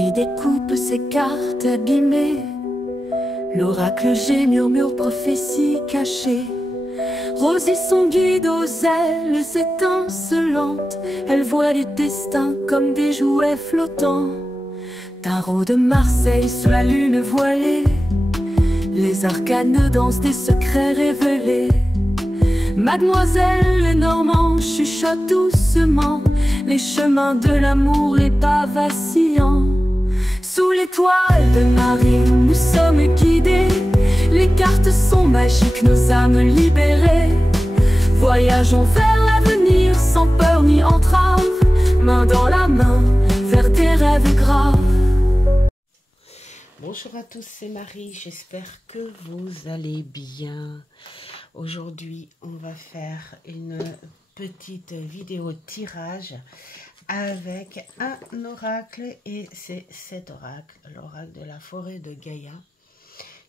Marie découpe ses cartes abîmées. L'oracle G murmure prophétie cachée. Rosie son guide aux ailes étincelantes. Elle voit les destins comme des jouets flottants. Tarot de Marseille sous la lune voilée. Les arcanes dansent des secrets révélés. Mademoiselle Lenormand chuchote doucement les chemins de l'amour, les pas vacillants. Sous l'étoile de Marie, nous sommes guidés. Les cartes sont magiques, nos âmes libérées. Voyageons vers l'avenir sans peur ni entrave, main dans la main, vers des rêves graves. Bonjour à tous, c'est Marie, j'espère que vous allez bien. Aujourd'hui, on va faire une petite vidéo tirage avec un oracle, et c'est cet oracle, l'oracle de la forêt de Gaïa,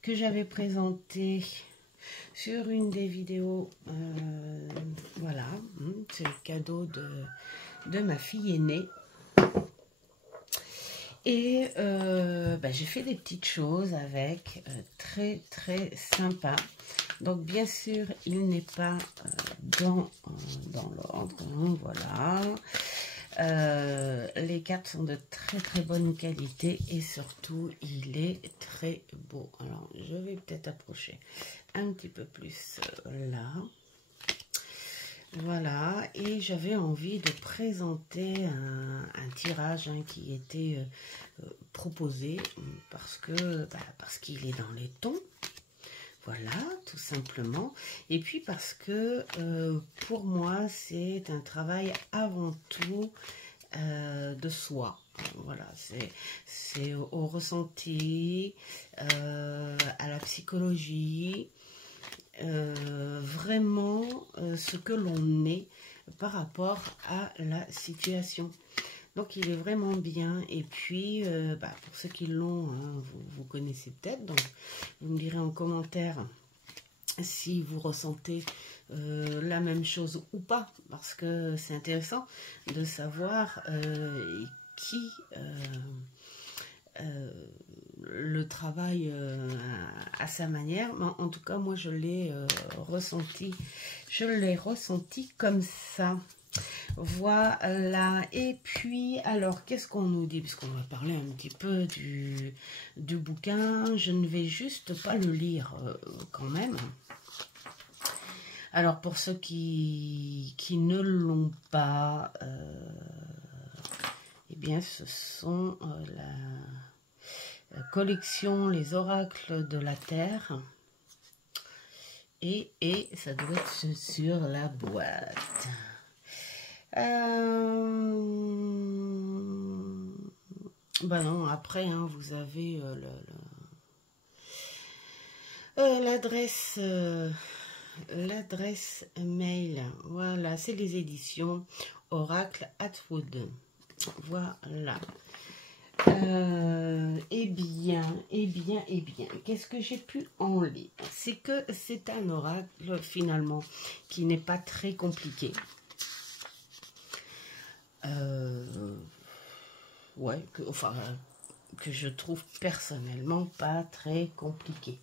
que j'avais présenté sur une des vidéos. Voilà, c'est le cadeau de ma fille aînée. Et j'ai fait des petites choses avec, très sympa. Donc bien sûr, il n'est pas dans l'ordre, voilà. Les cartes sont de très bonne qualité et surtout, il est très beau. Alors, je vais peut-être approcher un petit peu plus là. Voilà, et j'avais envie de présenter un tirage qui était proposé parce qu'il est dans les tons. Voilà, tout simplement. Et puis parce que pour moi, c'est un travail avant tout de soi. Voilà, c'est au ressenti, à la psychologie. Vraiment ce que l'on est par rapport à la situation. Donc il est vraiment bien. Et puis pour ceux qui l'ont, vous connaissez peut-être, donc vous me direz en commentaire si vous ressentez la même chose ou pas, parce que c'est intéressant de savoir qui le travail à sa manière. Mais en tout cas, moi je l'ai ressenti comme ça. Voilà. Et puis alors, qu'est-ce qu'on nous dit, puisqu'on va parler un petit peu du bouquin. Je ne vais juste pas le lire quand même. Alors pour ceux qui ne l'ont pas, eh bien ce sont la collection Les Oracles de la Terre, et ça doit être sur la boîte. Non, après vous avez l'adresse mail. Voilà, c'est les éditions Oracle Atwood. Voilà. Eh bien, qu'est-ce que j'ai pu en lire? C'est que c'est un oracle finalement qui n'est pas très compliqué. Que je trouve personnellement pas très compliqué.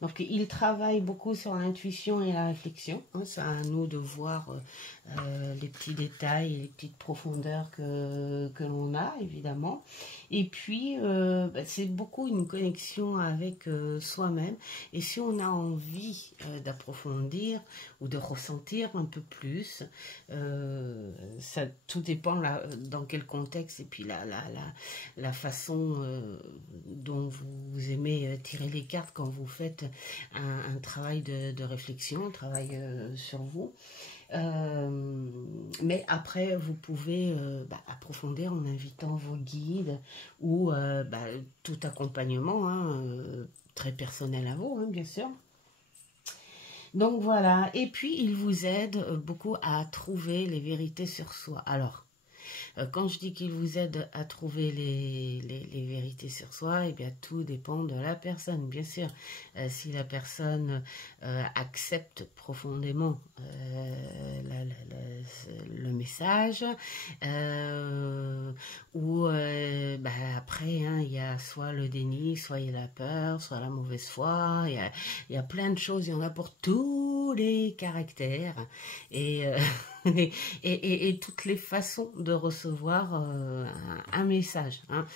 Donc il travaille beaucoup sur l'intuition et la réflexion. C'est à nous de voir les petits détails et les petites profondeurs que l'on a, évidemment. Et puis c'est beaucoup une connexion avec soi-même. Et si on a envie d'approfondir ou de ressentir un peu plus, ça tout dépend dans quel contexte, et puis la façon dont vous aimez tirer les cartes quand vous faites un travail de réflexion, un travail sur vous. Mais après, vous pouvez approfondir en invitant vos guides ou tout accompagnement très personnel à vous, bien sûr. Donc voilà, et puis il vous aide beaucoup à trouver les vérités sur soi. Alors, quand je dis qu'il vous aide à trouver les vérités sur soi, eh bien tout dépend de la personne, bien sûr. Si la personne accepte profondément le message, ou après, hein, il y a soit le déni, soit il y a la peur, soit la mauvaise foi, il y a plein de choses, il y en a pour tous les caractères, et, et toutes les façons de recevoir un message, hein.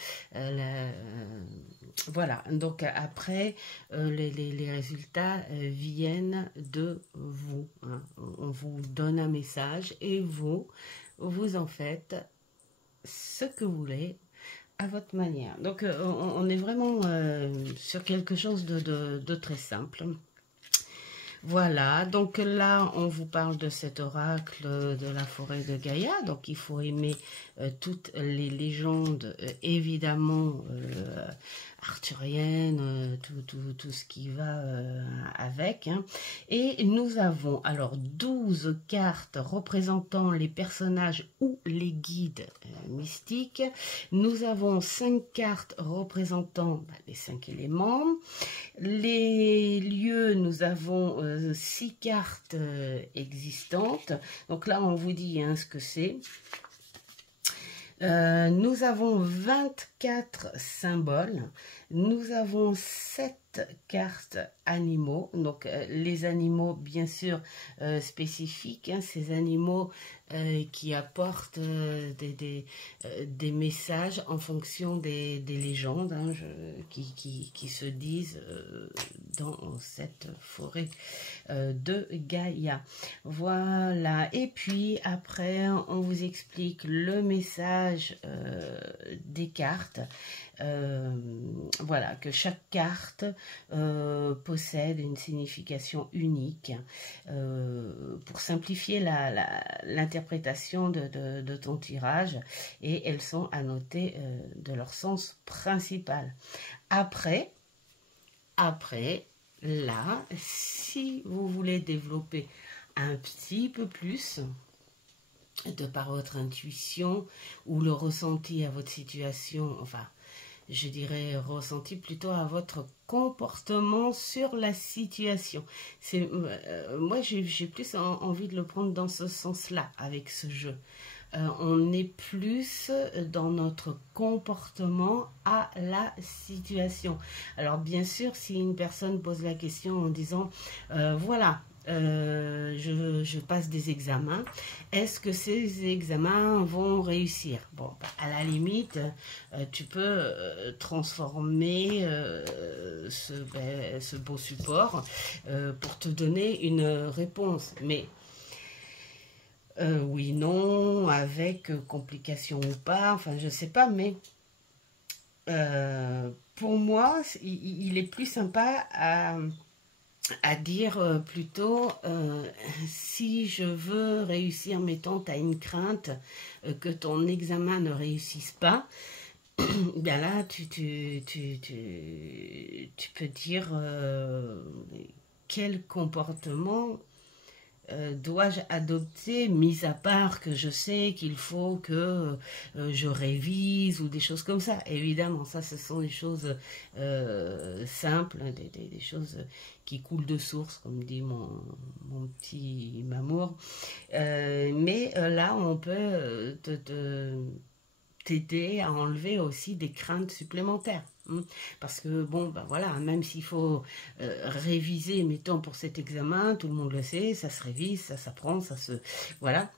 Voilà, donc après, les résultats viennent de vous, hein. On vous donne un message et vous en faites ce que vous voulez à votre manière. Donc on est vraiment sur quelque chose de très simple. Voilà, donc là, on vous parle de cet oracle de la forêt de Gaïa. Donc, il faut aimer toutes les légendes, évidemment, arthuriennes, tout ce qui va avec, hein. Et nous avons alors 12 cartes représentant les personnages ou les guides mystiques. Nous avons 5 cartes représentant les 5 éléments. Les lieux, nous avons 6 cartes existantes. Donc là, on vous dit hein, ce que c'est. Nous avons 24 symboles. Nous avons 7 cartes animaux. Donc les animaux, bien sûr, spécifiques. Hein, ces animaux qui apportent des messages en fonction des légendes hein, qui se disent dans cette forêt de Gaïa. Voilà, et puis après on vous explique le message des cartes. Voilà, que chaque carte possède une signification unique pour simplifier l'interprétation de ton tirage, et elles sont annotées de leur sens principal. Après, là, si vous voulez développer un petit peu plus de par votre intuition ou le ressenti à votre situation, enfin, je dirais ressenti plutôt à votre comportement sur la situation. Moi, j'ai plus envie de le prendre dans ce sens-là, avec ce jeu. On est plus dans notre comportement à la situation. Alors, bien sûr, si une personne pose la question en disant, voilà, je passe des examens, est-ce que ces examens vont réussir? Bon, à la limite, tu peux transformer ce beau support pour te donner une réponse. Mais oui, non, avec complications ou pas, enfin je sais pas, mais pour moi, il est plus sympa à dire plutôt si je veux réussir, mettons, tu as une crainte que ton examen ne réussisse pas, bien là tu peux dire quel comportement dois-je adopter, mis à part que je sais qu'il faut que je révise ou des choses comme ça. Évidemment, ça, ce sont des choses simples, des choses qui coulent de source, comme dit mon petit Mamour. Mais là, on peut t'aider à enlever aussi des craintes supplémentaires. Parce que, bon, ben voilà, même s'il faut réviser, mettons, pour cet examen, tout le monde le sait, ça se révise, ça s'apprend, ça se... Voilà.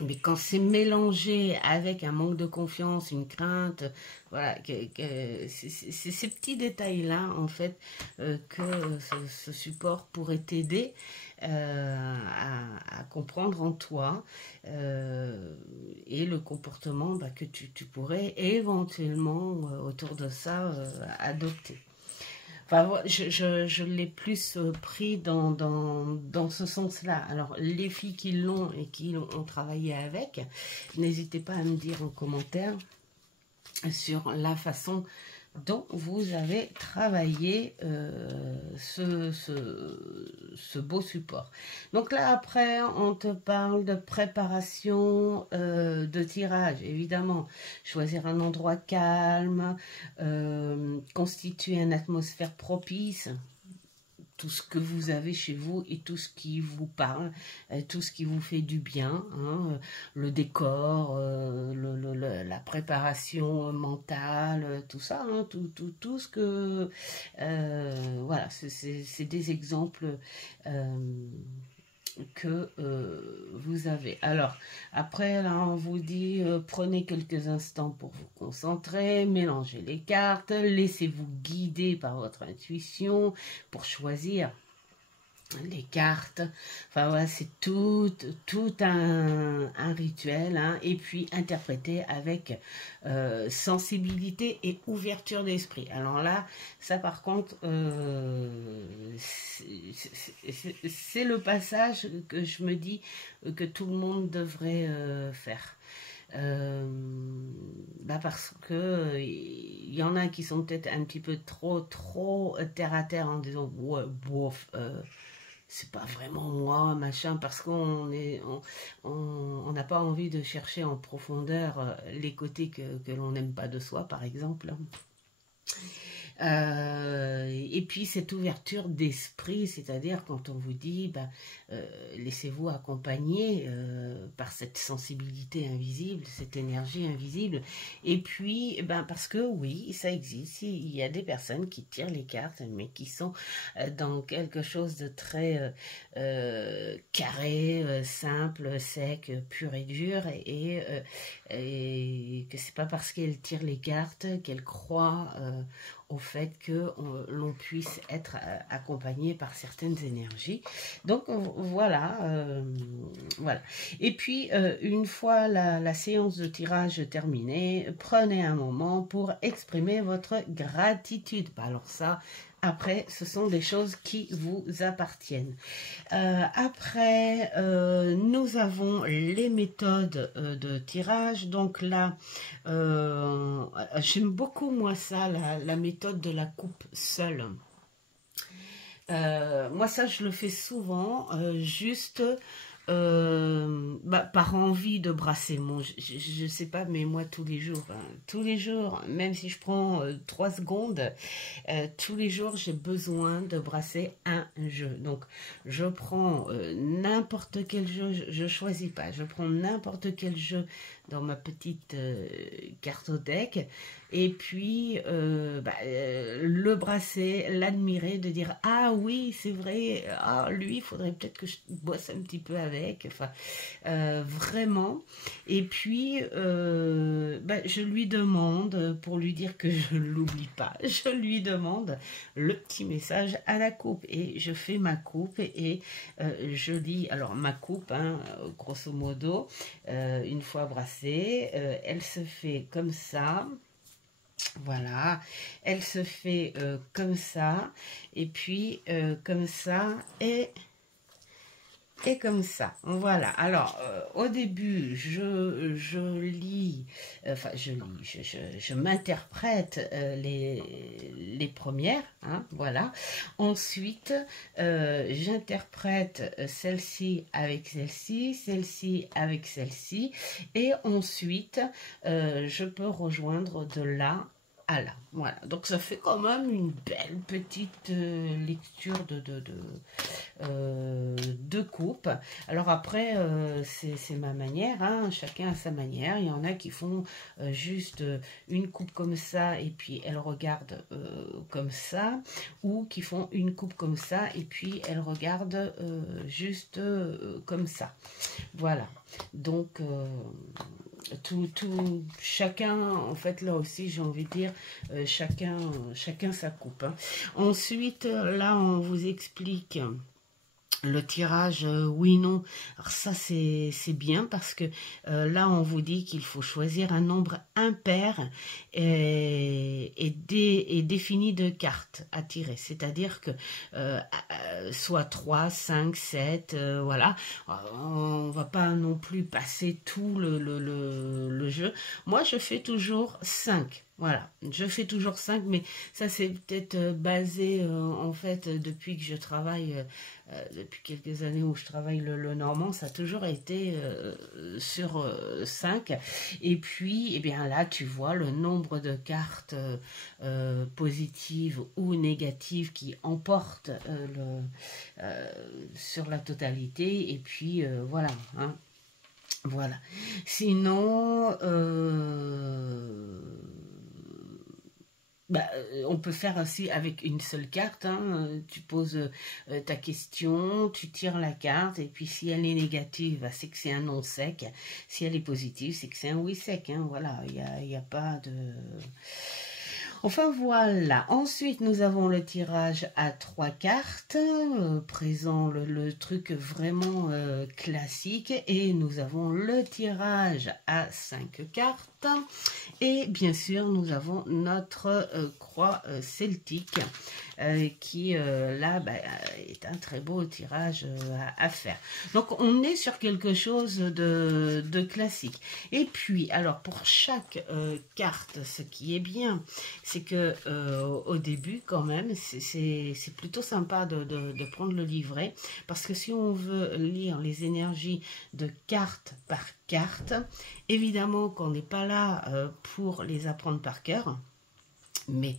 Mais quand c'est mélangé avec un manque de confiance, une crainte, voilà, c'est ces petits détails-là, en fait, que ce support pourrait t'aider à comprendre en toi et le comportement que tu pourrais éventuellement, autour de ça, adopter. Enfin, je l'ai plus pris dans ce sens-là. Alors, les filles qui l'ont et qui ont travaillé avec, n'hésitez pas à me dire en commentaire sur la façon dont vous avez travaillé ce beau support. Donc là, après, on te parle de préparation de tirage. Évidemment, choisir un endroit calme, constituer une atmosphère propice. tout ce que vous avez chez vous et tout ce qui vous parle, tout ce qui vous fait du bien, hein, le décor, la préparation mentale, tout ça, hein, tout ce que... voilà, c'est des exemples que vous avez. Alors, après, là, on vous dit, prenez quelques instants pour vous concentrer, mélangez les cartes, laissez-vous guider par votre intuition pour choisir les cartes. Enfin voilà, c'est tout un rituel, hein, et puis interprété avec sensibilité et ouverture d'esprit. Alors là, ça par contre, c'est le passage que je me dis que tout le monde devrait faire. Parce que il y en a qui sont peut-être un petit peu trop terre à terre en disant ouais, bof, c'est pas vraiment moi, machin, parce qu'on n'a pas envie de chercher en profondeur les côtés que l'on n'aime pas de soi, par exemple. Et puis cette ouverture d'esprit, c'est-à-dire quand on vous dit laissez-vous accompagner par cette sensibilité invisible, cette énergie invisible, et puis parce que oui, ça existe, il y a des personnes qui tirent les cartes mais qui sont dans quelque chose de très carré, simple, sec, pur et dur, et que c'est pas parce qu'elles tirent les cartes qu'elles croient au fait que l'on puisse être accompagné par certaines énergies. Donc voilà, voilà. Et puis une fois la séance de tirage terminée, prenez un moment pour exprimer votre gratitude. Alors ça, après, ce sont des choses qui vous appartiennent. Après, nous avons les méthodes de tirage. Donc là, j'aime beaucoup, moi, ça, la méthode de la coupe seule. Moi, ça, je le fais souvent, juste... par envie de brasser. Je sais pas, mais moi tous les jours, même si je prends 3 secondes, tous les jours j'ai besoin de brasser un jeu. Donc je prends n'importe quel jeu, je choisis pas, je prends n'importe quel jeu dans ma petite cartothèque, et puis le brasser, l'admirer, de dire ah oui c'est vrai, ah lui il faudrait peut-être que je bosse un petit peu avec, enfin vraiment. Et puis je lui demande, pour lui dire que je ne l'oublie pas, je lui demande le petit message à la coupe, et je fais ma coupe, et je lis, alors ma coupe, hein, grosso modo, une fois brassée, elle se fait comme ça. Voilà, elle se fait comme ça, et puis comme ça, et comme ça. Voilà, alors au début je lis, enfin je m'interprète les premières, hein, voilà. Ensuite j'interprète celle-ci avec celle-ci, celle-ci avec celle-ci, et ensuite je peux rejoindre de là à là. Voilà, donc ça fait quand même une belle petite lecture de coupe. Alors après, c'est ma manière, hein, chacun a sa manière. Il y en a qui font juste une coupe comme ça, et puis elles regardent comme ça, ou qui font une coupe comme ça, et puis elles regardent juste comme ça. Voilà, donc... chacun, en fait, là aussi, j'ai envie de dire, chacun sa coupe, hein. Ensuite, là, on vous explique le tirage oui-non. Alors ça, c'est bien, parce que là, on vous dit qu'il faut choisir un nombre impair et défini de cartes à tirer. C'est-à-dire que soit 3, 5, 7, voilà. On va pas non plus passer tout le jeu. Moi, je fais toujours 5. Voilà, je fais toujours 5, mais ça c'est peut-être basé en fait depuis que je travaille, depuis quelques années où je travaille le normand, ça a toujours été sur 5. Et puis, eh bien là, tu vois le nombre de cartes positives ou négatives qui emportent sur la totalité. Et puis voilà, hein. Voilà. Sinon, on peut faire aussi avec une seule carte, hein. Tu poses ta question, tu tires la carte, et puis si elle est négative, bah, c'est que c'est un non sec. Si elle est positive, c'est que c'est un oui sec, hein. Voilà, il y a pas de... Enfin voilà, ensuite nous avons le tirage à 3 cartes, présent le truc vraiment classique, et nous avons le tirage à 5 cartes, et bien sûr nous avons notre croix celtique, qui là est un très beau tirage à faire. Donc on est sur quelque chose de classique. Et puis alors pour chaque carte, ce qui est bien, c'est que au début quand même c'est plutôt sympa de prendre le livret, parce que si on veut lire les énergies de carte par carte, évidemment qu'on n'est pas là pour les apprendre par cœur, mais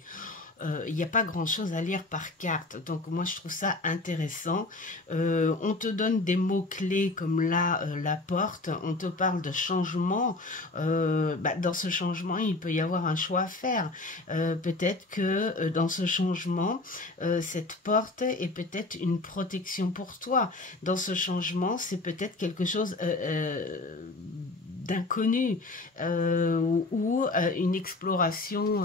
il n'y a pas grand chose à lire par carte, donc moi je trouve ça intéressant. On te donne des mots clés comme là la porte, on te parle de changement, dans ce changement il peut y avoir un choix à faire, peut-être que dans ce changement cette porte est peut-être une protection pour toi, dans ce changement c'est peut-être quelque chose d'inconnu, ou une exploration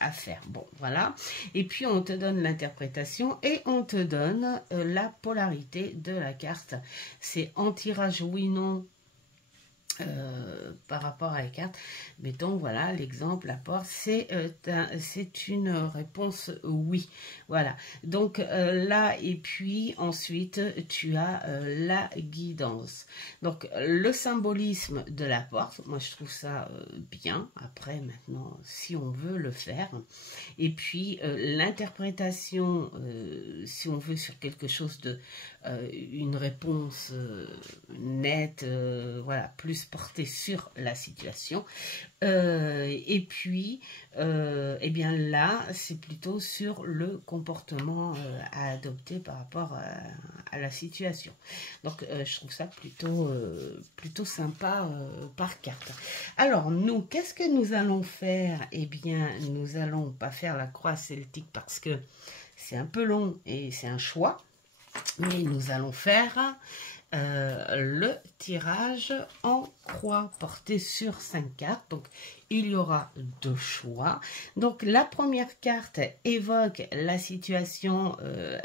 à faire. Bon, voilà. Et puis, on te donne l'interprétation et on te donne la polarité de la carte. C'est en tirage oui-non par rapport à la carte. Mettons, voilà, l'exemple, la porte, c'est une réponse oui. Voilà. Donc là, et puis ensuite, tu as la guidance. Donc, le symbolisme de la porte, moi, je trouve ça bien. Après, maintenant, si on veut le faire. Et puis, l'interprétation, si on veut, sur quelque chose de... une réponse nette, voilà, plus portée sur la situation. Et puis, eh bien là, c'est plutôt sur le comportement à adopter par rapport à la situation. Donc, je trouve ça plutôt sympa par carte. Alors, nous, qu'est-ce que nous allons faire? Eh bien, nous allons pas faire la croix celtique parce que c'est un peu long et c'est un choix. Mais nous allons faire le tirage en croix porté sur 5 cartes. Donc, il y aura 2 choix. Donc, la première carte évoque la situation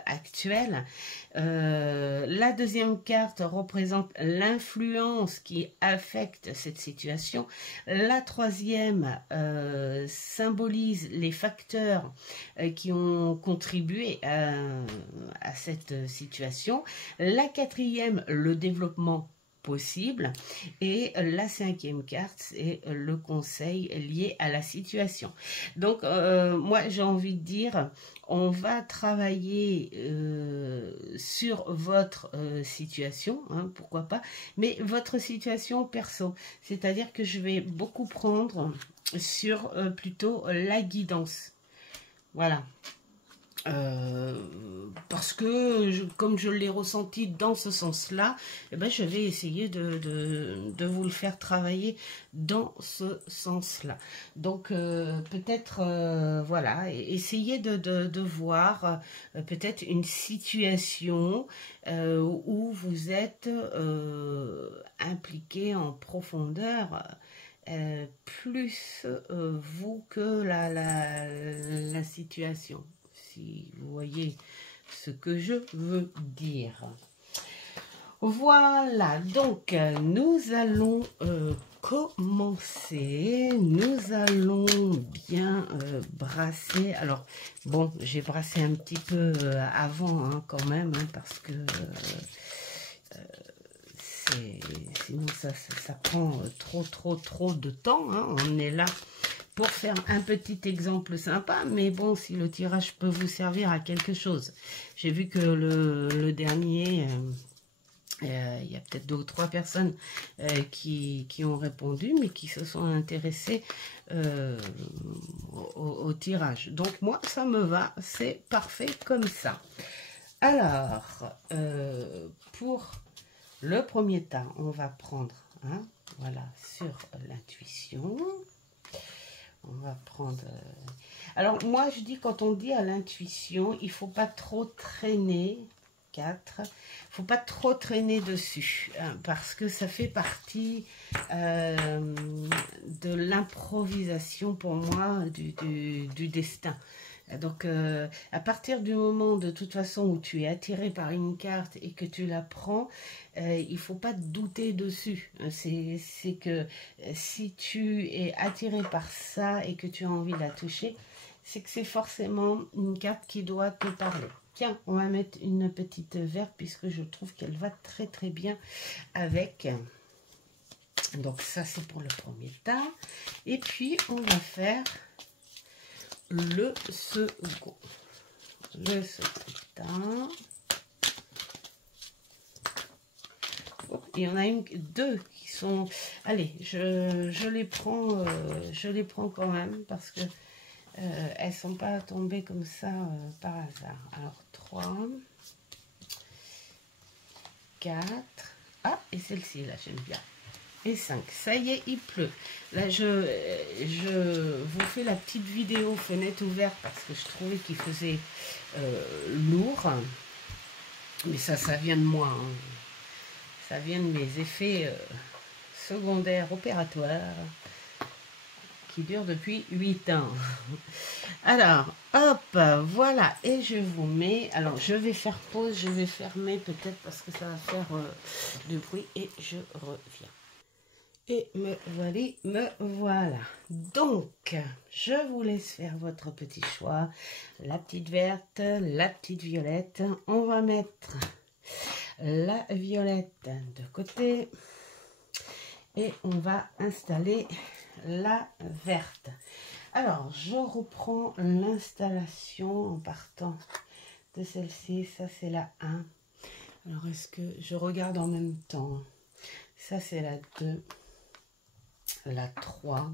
actuelle. La deuxième carte représente l'influence qui affecte cette situation. La troisième symbolise les facteurs qui ont contribué à cette situation. La quatrième, le développement possible, et la cinquième carte, c'est le conseil lié à la situation. Donc moi j'ai envie de dire, on va travailler sur votre situation, hein, pourquoi pas, mais votre situation perso, c'est-à-dire que je vais beaucoup prendre sur plutôt la guidance, voilà. Parce que comme je l'ai ressenti dans ce sens-là, eh ben, je vais essayer de vous le faire travailler dans ce sens-là. Donc peut-être voilà, essayez de voir peut-être une situation où vous êtes impliqué en profondeur, plus vous que la situation. Si vous voyez ce que je veux dire. Voilà, donc nous allons commencer. Nous allons bien brasser. Alors, bon, j'ai brassé un petit peu avant, hein, quand même, hein, parce que sinon ça prend trop de temps, hein. On est là pour faire un petit exemple sympa, mais bon, si le tirage peut vous servir à quelque chose. J'ai vu que le dernier, il y a peut-être 2 ou 3 personnes qui ont répondu, mais qui se sont intéressées au tirage. Donc moi, ça me va, c'est parfait comme ça. Alors, pour le premier tas, on va prendre, hein, voilà, sur l'intuition. On va prendre... Alors, moi, je dis, quand on dit à l'intuition, il ne faut pas trop traîner. 4. Il ne faut pas trop traîner dessus, hein, parce que ça fait partie de l'improvisation, pour moi, du destin. Donc, à partir du moment, de toute façon, où tu es attiré par une carte et que tu la prends, il ne faut pas douter dessus. C'est que si tu es attiré par ça et que tu as envie de la toucher, c'est que c'est forcément une carte qui doit te parler. Tiens, on va mettre une petite verte puisque je trouve qu'elle va très très bien avec. Donc ça, c'est pour le premier tas. Et puis, on va faire le second. Le second tas. Il y en a deux qui sont... Allez, je les prends quand même parce que elles ne sont pas tombées comme ça par hasard. Alors, 3, 4, ah, et celle-ci, là, j'aime bien. Et 5. Ça y est, il pleut. Là, je vous fais la petite vidéo fenêtre ouverte parce que je trouvais qu'il faisait lourd. Mais ça vient de moi. Hein. Ça vient de mes effets secondaires opératoires qui durent depuis 8 ans. Alors, hop, voilà. Et je vous mets... Alors, je vais faire pause. Je vais fermer peut-être parce que ça va faire du bruit. Et je reviens. Et me voilà. Donc, je vous laisse faire votre petit choix. La petite verte, la petite violette. On va mettre la violette de côté. Et on va installer la verte. Alors, je reprends l'installation en partant de celle-ci. Ça, c'est la 1. Alors, est-ce que je regarde en même temps? Ça, c'est la 2. La 3,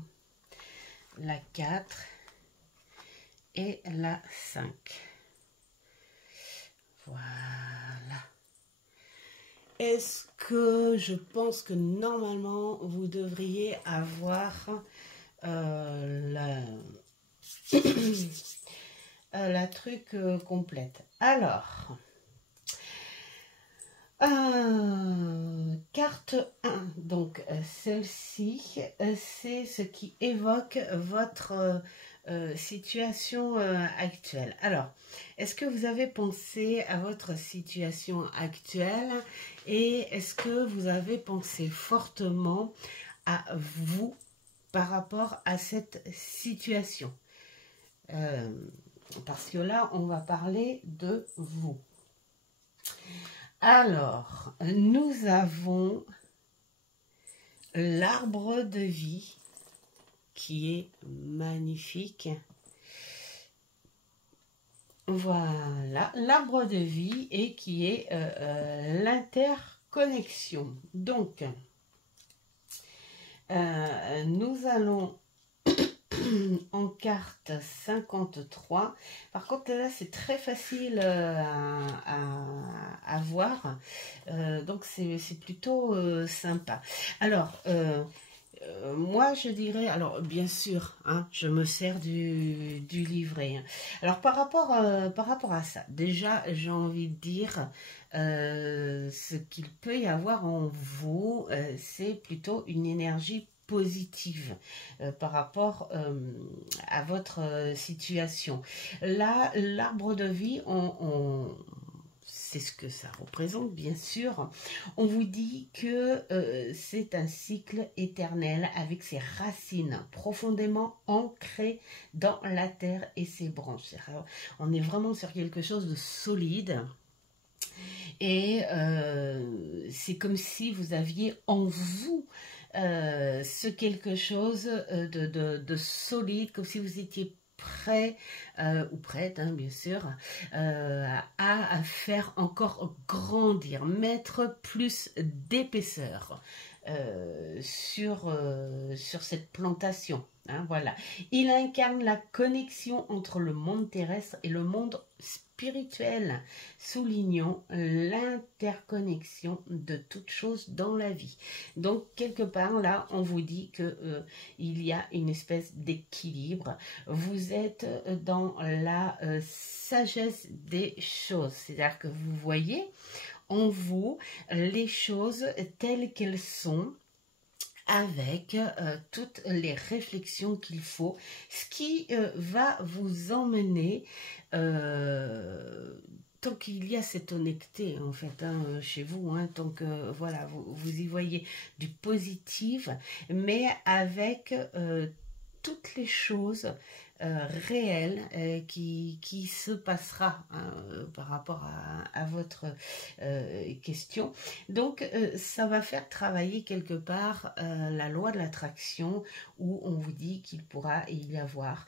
la 4 et la 5. Voilà. Est-ce que je pense que normalement vous devriez avoir la truc complète. Alors, carte 1, donc celle-ci, c'est ce qui évoque votre situation actuelle. Alors, est-ce que vous avez pensé à votre situation actuelle et est-ce que vous avez pensé fortement à vous par rapport à cette situation? Parce que là, on va parler de vous. Alors, nous avons l'arbre de vie qui est magnifique. Voilà, l'arbre de vie et qui est l'interconnexion. Donc, nous allons en carte 53. Par contre, là, c'est très facile à voir. Donc, c'est plutôt sympa. Alors, moi, je dirais... Alors, bien sûr, hein, je me sers du livret. Hein. Alors, par rapport à ça, déjà, j'ai envie de dire... ce qu'il peut y avoir en vous, c'est plutôt une énergie positive par rapport à votre situation. Là, l'arbre de vie, c'est ce que ça représente, bien sûr. On vous dit que c'est un cycle éternel avec ses racines profondément ancrées dans la terre et ses branches. Alors, on est vraiment sur quelque chose de solide. Et c'est comme si vous aviez en vous ce quelque chose de solide, comme si vous étiez prêt ou prête, hein, bien sûr, à faire encore grandir, mettre plus d'épaisseur sur cette plantation. Hein, voilà. Il incarne la connexion entre le monde terrestre et le monde spirituel, soulignant l'interconnexion de toutes choses dans la vie. Donc, quelque part, là, on vous dit que il y a une espèce d'équilibre. Vous êtes dans la sagesse des choses. C'est-à-dire que vous voyez en vous les choses telles qu'elles sont, avec toutes les réflexions qu'il faut, ce qui va vous emmener, tant qu'il y a cette honnêteté en fait hein, chez vous, hein, tant que voilà, vous y voyez du positif, mais avec toutes les choses réelles qui se passera hein, par rapport à votre question. Donc ça va faire travailler quelque part la loi de l'attraction, où on vous dit qu'il pourra y avoir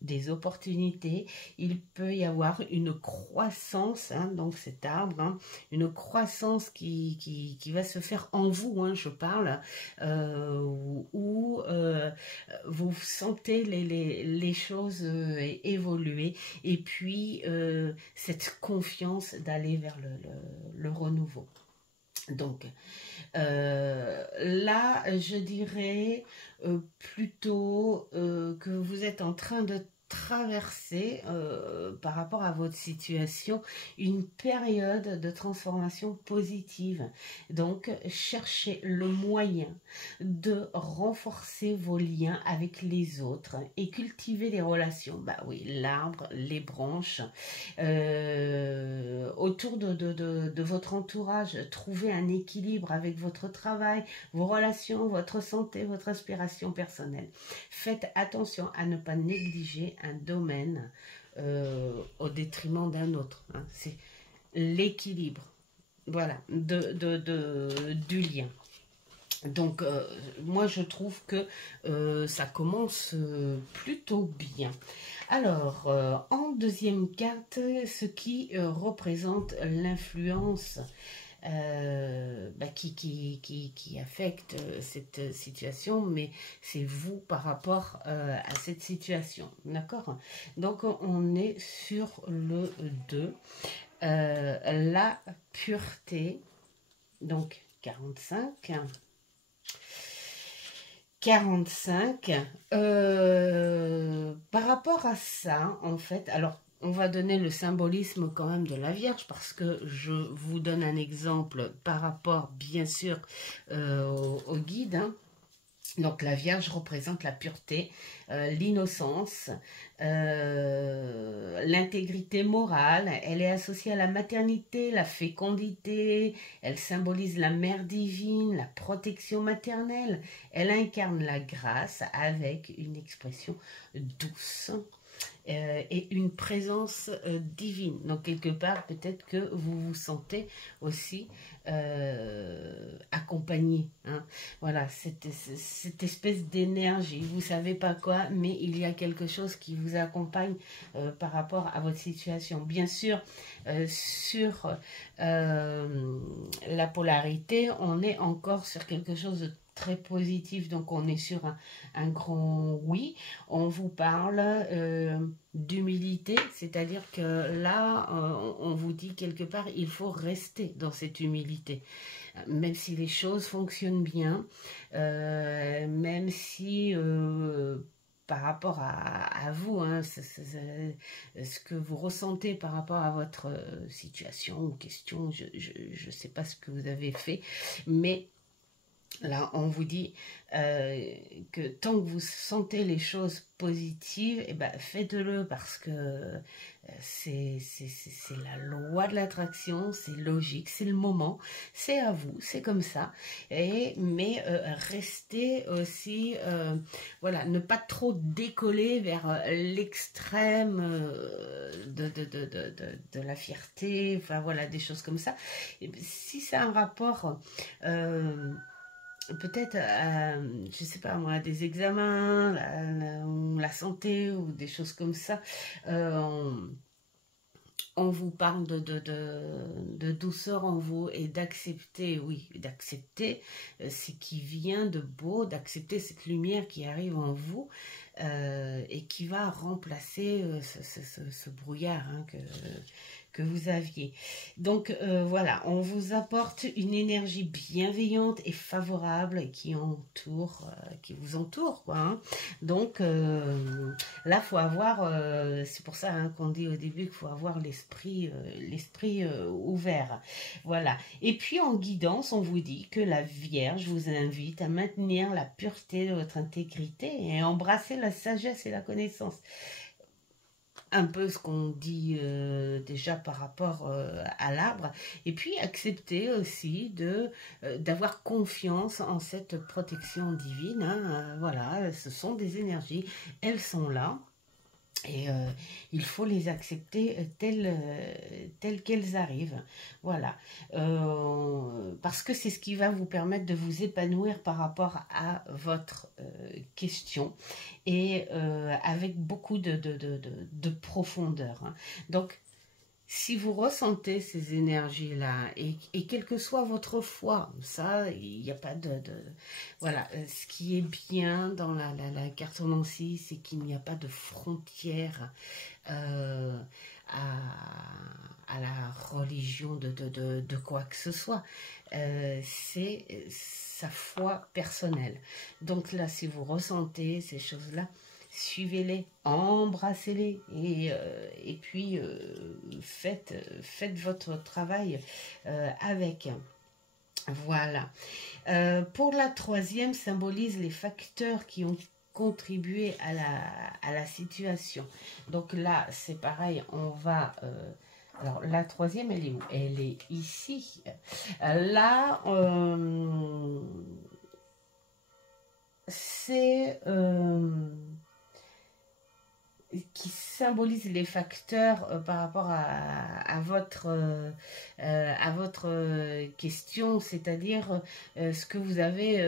des opportunités, il peut y avoir une croissance, hein, donc cet arbre, hein, une croissance qui va se faire en vous, hein, je parle, où vous sentez les choses évoluer, et puis cette confiance d'aller vers le renouveau. Donc là, je dirais plutôt que vous êtes en train de traverser par rapport à votre situation une période de transformation positive. Donc cherchez le moyen de renforcer vos liens avec les autres et cultiver des relations. Bah oui, l'arbre, les branches, autour de votre entourage. Trouvez un équilibre avec votre travail, vos relations, votre santé, votre inspiration personnelle. Faites attention à ne pas négliger un domaine au détriment d'un autre. Hein. C'est l'équilibre, voilà, du lien. Donc, moi, je trouve que ça commence plutôt bien. Alors, en deuxième carte, ce qui représente l'influence qui affecte cette situation, mais c'est vous par rapport à cette situation, d'accord? Donc, on est sur le 2, la pureté, donc 45. 45, par rapport à ça, en fait, alors, on va donner le symbolisme quand même de la Vierge, parce que je vous donne un exemple par rapport, bien sûr, au guide. Hein. Donc, la Vierge représente la pureté, l'innocence, l'intégrité morale. Elle est associée à la maternité, la fécondité. Elle symbolise la mère divine, la protection maternelle. Elle incarne la grâce avec une expression douce. Et une présence divine. Donc, quelque part, peut-être que vous vous sentez aussi accompagné. Hein. Voilà, cette espèce d'énergie. Vous ne savez pas quoi, mais il y a quelque chose qui vous accompagne par rapport à votre situation. Bien sûr, sur la polarité, on est encore sur quelque chose de très positif, donc on est sur un grand oui. On vous parle d'humilité, c'est-à-dire que là, on vous dit quelque part, il faut rester dans cette humilité. Même si les choses fonctionnent bien, même si par rapport à vous, hein, ce que vous ressentez par rapport à votre situation ou question, je ne sais pas ce que vous avez fait, mais Là, on vous dit que tant que vous sentez les choses positives, eh ben, faites-le parce que c'est la loi de l'attraction, c'est logique, c'est le moment, c'est à vous, c'est comme ça. Mais restez aussi, voilà, ne pas trop décoller vers l'extrême de la fierté, enfin voilà, des choses comme ça. Et si c'est un rapport... peut-être, je sais pas moi, des examens, la santé ou des choses comme ça, on vous parle de douceur en vous et d'accepter, oui, d'accepter ce qui vient de beau, d'accepter cette lumière qui arrive en vous et qui va remplacer ce brouillard hein, que vous aviez. Donc voilà, on vous apporte une énergie bienveillante et favorable qui vous entoure, quoi. Hein. Donc là, faut avoir, c'est pour ça hein, qu'on dit au début qu'il faut avoir l'esprit ouvert. Voilà. Et puis en guidance, on vous dit que la Vierge vous invite à maintenir la pureté de votre intégrité et à embrasser la sagesse et la connaissance. Un peu ce qu'on dit déjà par rapport à l'arbre, et puis accepter aussi d'avoir confiance en cette protection divine. Hein, voilà, ce sont des énergies, elles sont là. Et il faut les accepter telles qu'elles arrivent. Voilà. Parce que c'est ce qui va vous permettre de vous épanouir par rapport à votre question et avec beaucoup de profondeur. Hein. Donc, si vous ressentez ces énergies-là, et quelle que soit votre foi, ça, il n'y a pas Voilà, ce qui est bien dans la cartomancie, c'est qu'il n'y a pas de frontière à la religion de quoi que ce soit. C'est sa foi personnelle. Donc là, si vous ressentez ces choses-là, suivez-les, embrassez-les et puis faites votre travail avec. Voilà. Pour la troisième, symbolise les facteurs qui ont contribué à la situation. Donc là, c'est pareil, on va... alors, la troisième, elle est où? Elle est ici. Là, c'est... qui symbolise les facteurs par rapport à votre question, c'est-à-dire ce que vous avez,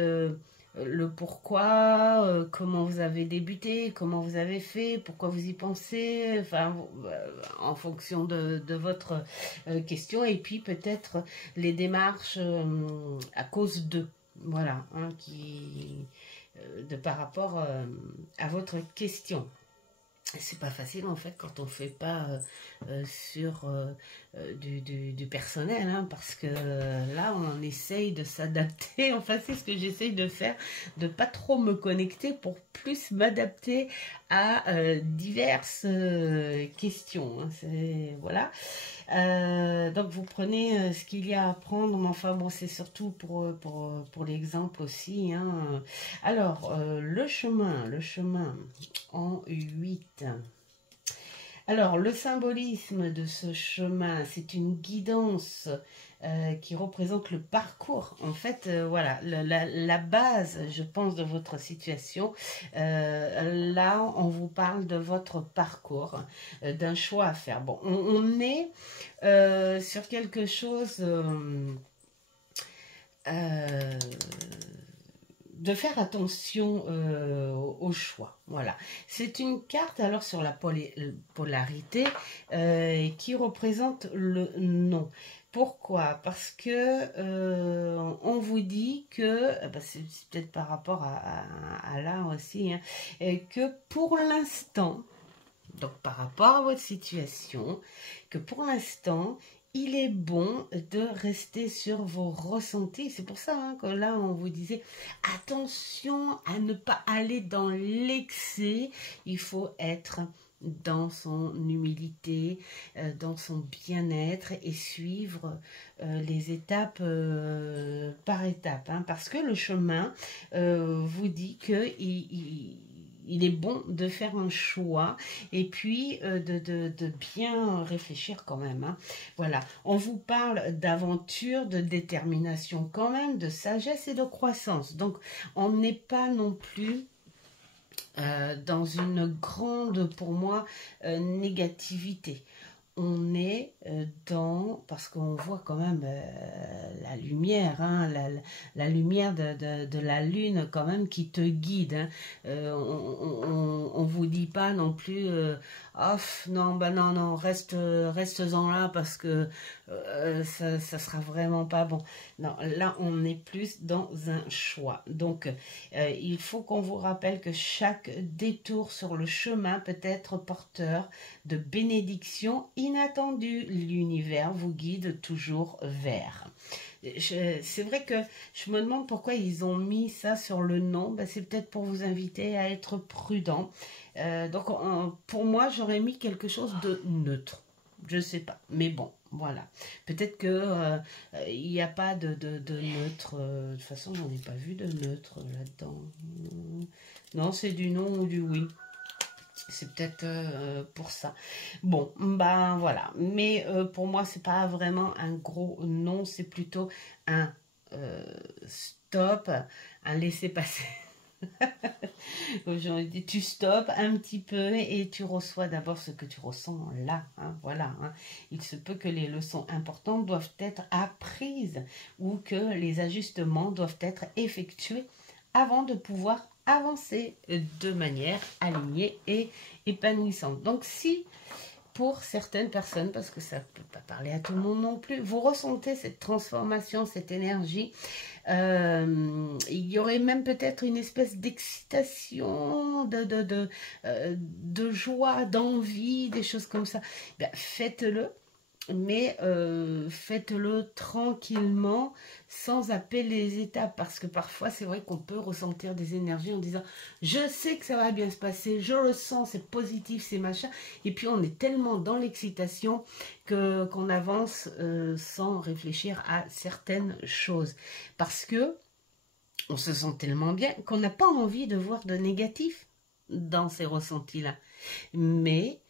le pourquoi, comment vous avez débuté, comment vous avez fait, pourquoi vous y pensez, enfin, en fonction de votre question, et puis peut-être les démarches à cause de, voilà, hein, par rapport à votre question. C'est pas facile en fait quand on fait pas sur du personnel hein, parce que là on essaye de s'adapter, enfin c'est ce que j'essaye de faire, de pas trop me connecter pour plus m'adapter à diverses questions hein, voilà. Donc vous prenez ce qu'il y a à prendre, mais enfin bon c'est surtout pour l'exemple aussi hein. Alors le chemin en 8. Alors le symbolisme de ce chemin, c'est une guidance qui représente le parcours. En fait, voilà, la base, je pense, de votre situation. Là, on vous parle de votre parcours, d'un choix à faire. Bon, on est sur quelque chose de faire attention au choix. Voilà. C'est une carte alors sur la polarité qui représente le non. Pourquoi? Parce que on vous dit que, c'est peut-être par rapport à là aussi, hein, que pour l'instant, donc par rapport à votre situation, que pour l'instant, il est bon de rester sur vos ressentis. C'est pour ça hein, que là, on vous disait, attention à ne pas aller dans l'excès. Il faut être dans son humilité, dans son bien-être et suivre les étapes par étapes. Hein, parce que le chemin vous dit que il est bon de faire un choix et puis de bien réfléchir quand même. Hein. Voilà, on vous parle d'aventure, de détermination quand même, de sagesse et de croissance. Donc, on n'est pas non plus dans une grande, pour moi, négativité. On est parce qu'on voit quand même la lumière, hein, la lumière de la lune quand même qui te guide. Hein. On vous dit pas non plus, oh non, bah non, non, reste-en là parce que ça sera vraiment pas bon. Non, là on est plus dans un choix. Donc il faut qu'on vous rappelle que chaque détour sur le chemin peut être porteur de bénédictions inattendues. L'univers vous guide toujours vers. C'est vrai que je me demande pourquoi ils ont mis ça sur le nom. Ben, c'est peut-être pour vous inviter à être prudent. Donc pour moi, j'aurais mis quelque chose de neutre. Je ne sais pas. Mais bon, voilà. Peut-être que il n'y a pas de neutre. De toute façon, j'en ai pas vu de neutre là-dedans. Non, c'est du non ou du oui. C'est peut-être pour ça. Bon, ben voilà. Mais pour moi, c'est pas vraiment un gros non, c'est plutôt un stop, un laisser-passer. Aujourd'hui, tu stoppes un petit peu et tu reçois d'abord ce que tu ressens là. Hein, voilà. Hein. Il se peut que les leçons importantes doivent être apprises ou que les ajustements doivent être effectués avant de pouvoir avancer de manière alignée et épanouissante. Donc si pour certaines personnes, parce que ça ne peut pas parler à tout le monde non plus, vous ressentez cette transformation, cette énergie, il y aurait même peut-être une espèce d'excitation, de joie, d'envie, des choses comme ça. Ben, faites-le. Mais faites-le tranquillement, sans zapper les étapes, parce que parfois c'est vrai qu'on peut ressentir des énergies en disant je sais que ça va bien se passer, je le sens, c'est positif, c'est machin, et puis on est tellement dans l'excitation qu'on avance sans réfléchir à certaines choses, parce que on se sent tellement bien qu'on n'a pas envie de voir de négatif dans ces ressentis-là, mais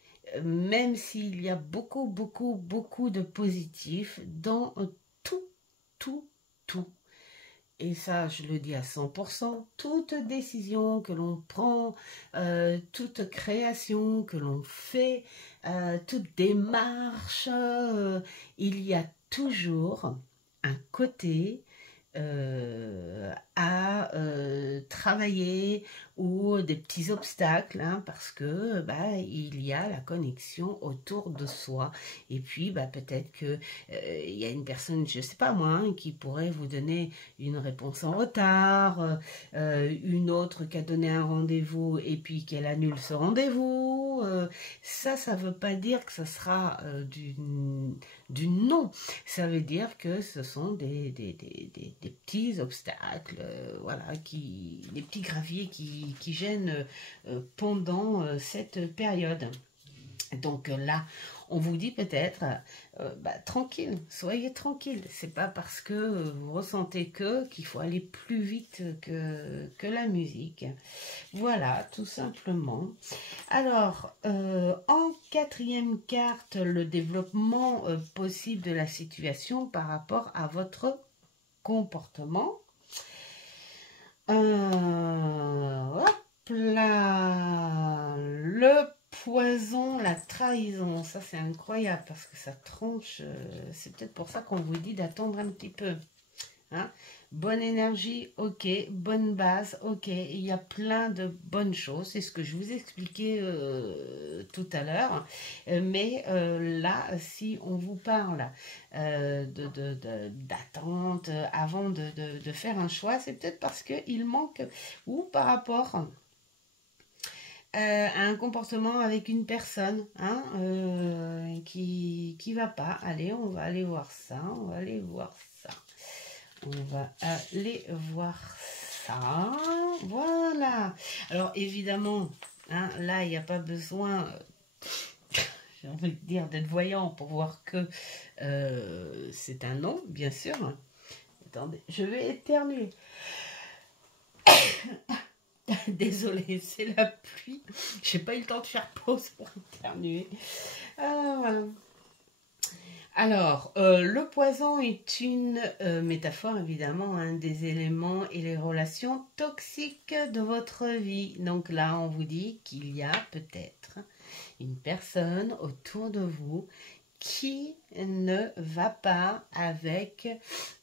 même s'il y a beaucoup, beaucoup, beaucoup de positifs dans tout, et ça je le dis à 100%, toute décision que l'on prend, toute création que l'on fait, toute démarche, il y a toujours un côté à travailler ou des petits obstacles, hein, parce que bah, il y a la connexion autour de soi, et puis bah, peut-être que il y a une personne, je sais pas moi, hein, qui pourrait vous donner une réponse en retard, une autre qui a donné un rendez-vous et puis qu'elle annule ce rendez-vous, ça veut pas dire que ce sera du non, ça veut dire que ce sont des petits obstacles, voilà, des petits graviers qui gênent pendant cette période. Donc là, on vous dit peut-être, tranquille, soyez tranquille. C'est pas parce que vous ressentez qu'il faut aller plus vite que la musique. Voilà, tout simplement. Alors, en quatrième carte, le développement possible de la situation par rapport à votre comportement. Hop là, le poison, la trahison, ça c'est incroyable parce que ça tranche, c'est peut-être pour ça qu'on vous dit d'attendre un petit peu. Hein? Bonne énergie, ok, bonne base, ok, il y a plein de bonnes choses, c'est ce que je vous expliquais tout à l'heure, mais là, si on vous parle d'attente avant de faire un choix, c'est peut-être parce qu'il manque, ou par rapport à un comportement avec une personne hein, qui va pas. Allez, on va aller voir ça, on va aller voir ça. On va aller voir ça. Voilà. Alors, évidemment, hein, là, il n'y a pas besoin j'ai envie de dire d'être voyant pour voir que c'est un non, bien sûr. Attendez, je vais éternuer. Désolée, c'est la pluie. J'ai pas eu le temps de faire pause pour éternuer. Voilà. Alors, le poison est une métaphore, évidemment, hein, des éléments et les relations toxiques de votre vie. Donc là, on vous dit qu'il y a peut-être une personne autour de vous qui ne va pas avec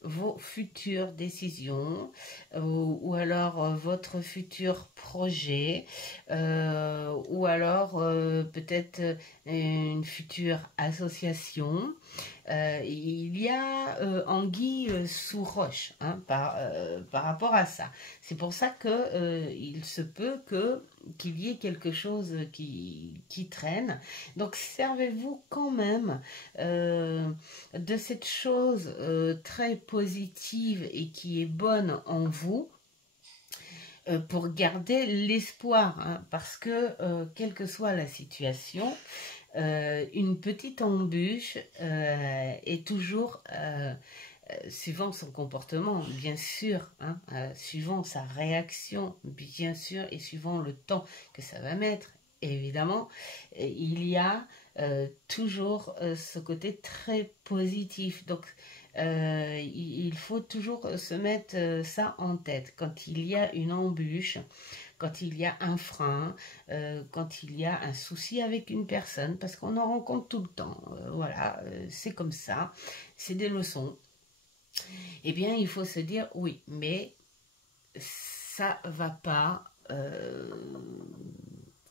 vos futures décisions ou alors votre futur projet ou alors peut-être une future association. Il y a anguille sous roche hein, par rapport à ça. C'est pour ça que il se peut qu'il y ait quelque chose qui traîne. Donc servez-vous quand même de cette chose très positive et qui est bonne en vous pour garder l'espoir, hein, parce que quelle que soit la situation, une petite embûche est toujours, suivant son comportement, bien sûr, hein, suivant sa réaction, bien sûr, et suivant le temps que ça va mettre, évidemment, il y a toujours ce côté très positif. Donc, il faut toujours se mettre ça en tête. Quand il y a une embûche, quand il y a un frein, quand il y a un souci avec une personne, parce qu'on en rencontre tout le temps. Voilà, c'est comme ça, c'est des leçons. Eh bien, il faut se dire, oui, mais ça va pas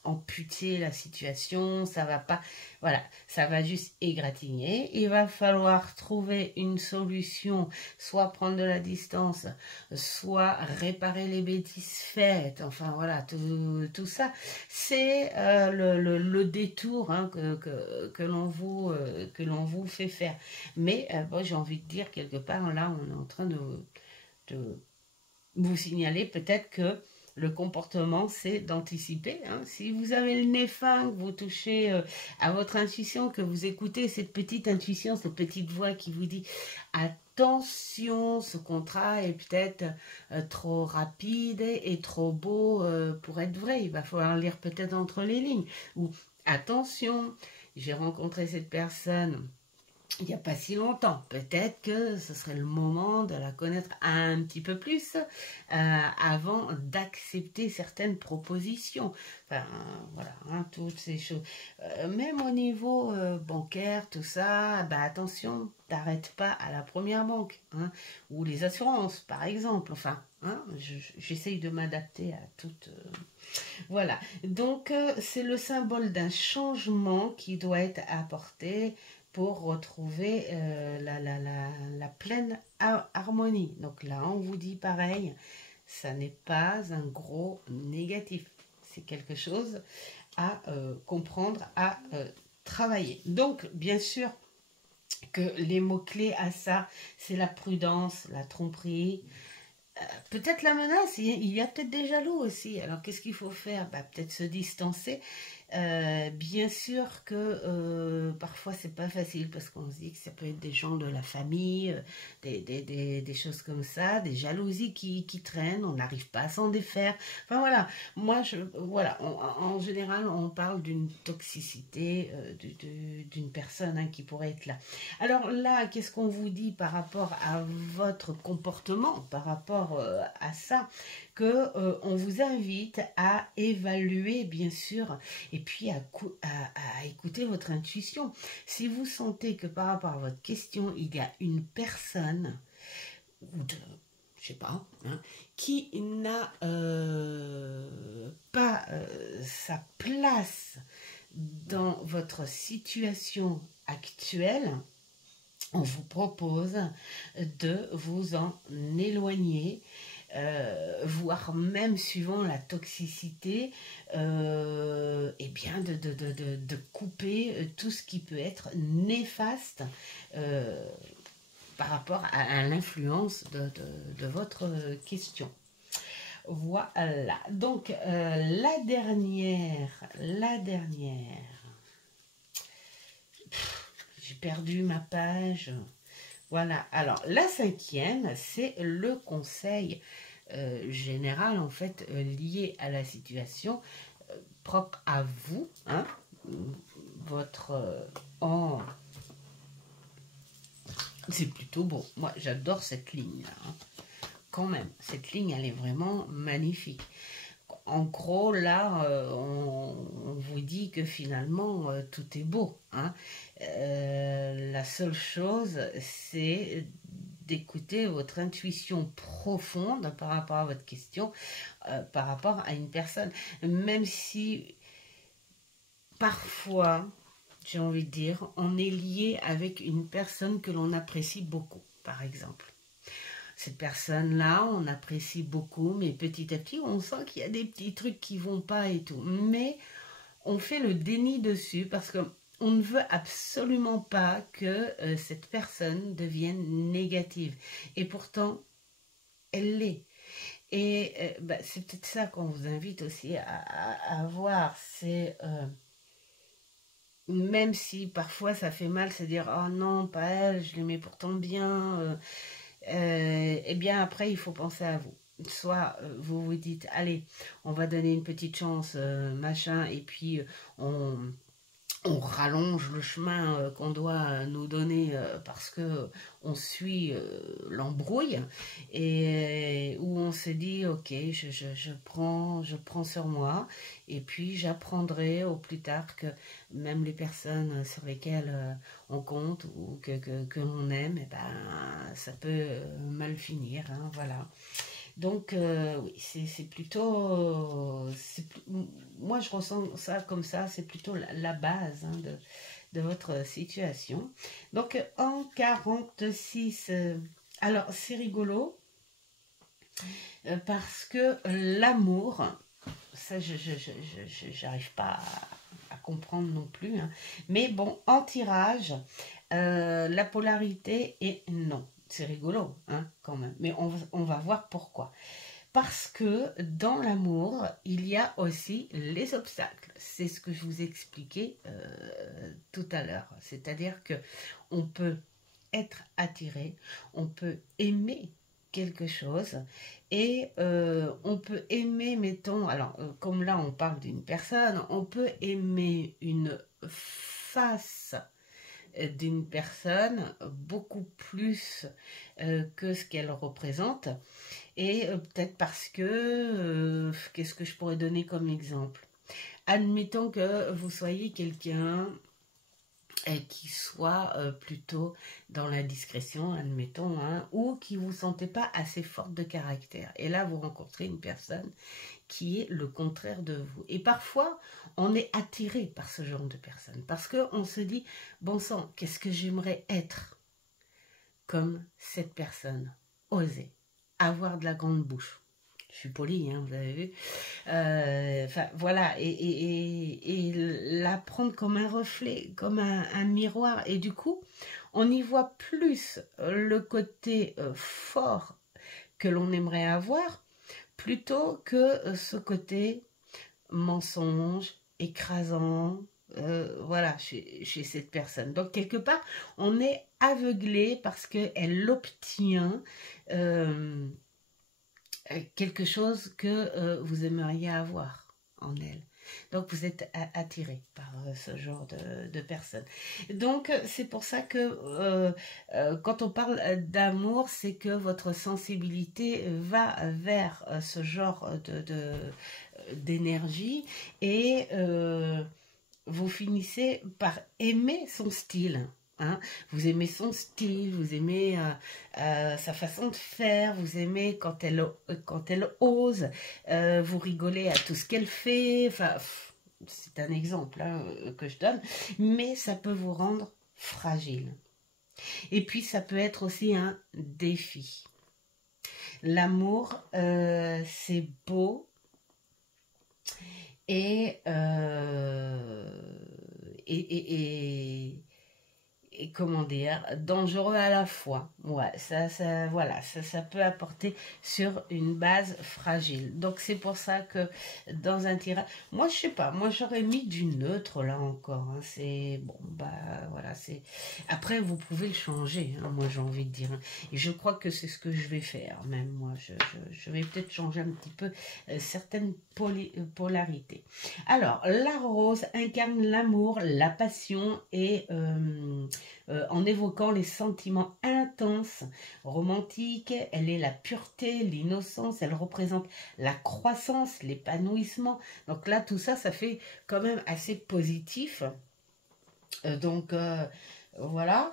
amputer la situation, ça va pas, voilà, ça va juste égratigner. Il va falloir trouver une solution, soit prendre de la distance, soit réparer les bêtises faites, enfin voilà, tout ça, c'est le détour hein, que l'on vous fait faire. Mais bon, j'ai envie de dire, quelque part, là, on est en train de vous signaler peut-être que le comportement, c'est d'anticiper. Hein. Si vous avez le nez fin, que vous touchez à votre intuition, que vous écoutez cette petite intuition, cette petite voix qui vous dit « Attention, ce contrat est peut-être trop rapide et trop beau pour être vrai. Il va falloir lire peut-être entre les lignes. » Ou « Attention, j'ai rencontré cette personne il n'y a pas si longtemps. Peut-être que ce serait le moment de la connaître un petit peu plus avant d'accepter certaines propositions. Enfin, voilà, hein, toutes ces choses. Même au niveau bancaire, tout ça, bah, attention, t'arrêtes pas à la première banque. Hein, ou les assurances, par exemple. Enfin, hein, j'essaye de m'adapter à toutes... Voilà. Donc, c'est le symbole d'un changement qui doit être apporté pour retrouver la pleine harmonie. Donc là, on vous dit pareil, ça n'est pas un gros négatif. C'est quelque chose à comprendre, à travailler. Donc, bien sûr que les mots-clés à ça, c'est la prudence, la tromperie, peut-être la menace, il y a peut-être des jaloux aussi. Alors, qu'est-ce qu'il faut faire? Bah, peut-être se distancer. Bien sûr que parfois c'est pas facile parce qu'on se dit que ça peut être des gens de la famille, des choses comme ça, des jalousies qui traînent, on n'arrive pas à s'en défaire. Enfin voilà, moi voilà, en général on parle d'une toxicité d'une personne hein, qui pourrait être là. Alors là, qu'est-ce qu'on vous dit par rapport à votre comportement, par rapport à ça, que on vous invite à évaluer bien sûr et puis à écouter votre intuition. Si vous sentez que par rapport à votre question, il y a une personne, ou je sais pas, hein, qui n'a pas sa place dans votre situation actuelle, on vous propose de vous en éloigner, voire même suivant la toxicité, et bien de couper tout ce qui peut être néfaste par rapport à l'influence de votre question. Voilà. Donc la dernière. perdu ma page. Voilà. Alors, la 5e, c'est le conseil général, en fait, lié à la situation, propre à vous, hein, votre... c'est plutôt bon. Moi, j'adore cette ligne-là, hein. Quand même, cette ligne, elle est vraiment magnifique. En gros, là, on vous dit que finalement, tout est beau, hein. La seule chose, c'est d'écouter votre intuition profonde par rapport à votre question, par rapport à une personne. Même si, parfois, j'ai envie de dire, on est lié avec une personne que l'on apprécie beaucoup, par exemple. Cette personne-là, on apprécie beaucoup, mais petit à petit, on sent qu'il y a des petits trucs qui vont pas et tout. Mais on fait le déni dessus parce que on ne veut absolument pas que cette personne devienne négative. Et pourtant, elle l'est. Et c'est peut-être ça qu'on vous invite aussi à voir. C'est... même si parfois ça fait mal, c'est dire oh non, pas elle, je l'aimais pourtant bien. Eh bien après il faut penser à vous. Soit vous vous dites allez, on va donner une petite chance, machin, et puis on rallonge le chemin qu'on doit nous donner parce que on suit l'embrouille, et où on se dit ok, je prends sur moi, et puis j'apprendrai au plus tard que même les personnes sur lesquelles on compte ou que l'on aime, eh ben, ça peut mal finir, hein, voilà. Donc, oui, c'est plutôt... moi, je ressens ça comme ça, c'est plutôt la base, hein, de votre situation. Donc, en 46, alors, c'est rigolo, parce que l'amour, ça, j'arrive pas à comprendre non plus, hein, mais bon, en tirage, la polarité est non. C'est rigolo, hein, quand même. Mais on va voir pourquoi. Parce que dans l'amour, il y a aussi les obstacles. C'est ce que je vous expliquais tout à l'heure. C'est-à-dire que on peut être attiré, on peut aimer quelque chose, et on peut aimer, mettons, alors comme là on parle d'une personne, on peut aimer une face d'une personne beaucoup plus que ce qu'elle représente, et peut-être parce que qu'est-ce que je pourrais donner comme exemple? Admettons que vous soyez quelqu'un qui soit plutôt dans la discrétion, admettons, hein, ou qui vous sentez pas assez forte de caractère, et là vous rencontrez une personne qui est le contraire de vous. Et parfois, on est attiré par ce genre de personnes, parce qu'on se dit, bon sang, qu'est-ce que j'aimerais être comme cette personne, oser, avoir de la grande bouche. Je suis polie, hein, vous avez vu. Enfin, voilà, et la prendre comme un reflet, comme un miroir. Et du coup, on y voit plus le côté fort que l'on aimerait avoir, plutôt que ce côté mensonge, écrasant, voilà, chez cette personne. Donc, quelque part, on est aveuglé parce qu'elle obtient quelque chose que vous aimeriez avoir en elle. Donc, vous êtes attiré par ce genre de personnes. Donc, c'est pour ça que quand on parle d'amour, c'est que votre sensibilité va vers ce genre d'énergie, et vous finissez par aimer son style. Hein, vous aimez son style, vous aimez sa façon de faire, vous aimez quand elle ose, vous rigolez à tout ce qu'elle fait. Enfin, c'est un exemple, hein, que je donne, mais ça peut vous rendre fragile. Et puis ça peut être aussi un défi. L'amour, c'est beau, et et comment dire, dangereux à la fois. Ouais, voilà, ça peut apporter sur une base fragile. Donc c'est pour ça que dans un tirage, moi je sais pas, moi j'aurais mis du neutre là encore. Hein. C'est bon, bah voilà, c'est. Après vous pouvez le changer. Hein, moi j'ai envie de dire. Hein. Et je crois que c'est ce que je vais faire. Même moi, je vais peut-être changer un petit peu certaines polarités. Alors la rose incarne l'amour, la passion et en évoquant les sentiments intenses, romantiques, elle est la pureté, l'innocence, elle représente la croissance, l'épanouissement. Donc là, tout ça, ça fait quand même assez positif. Donc, voilà.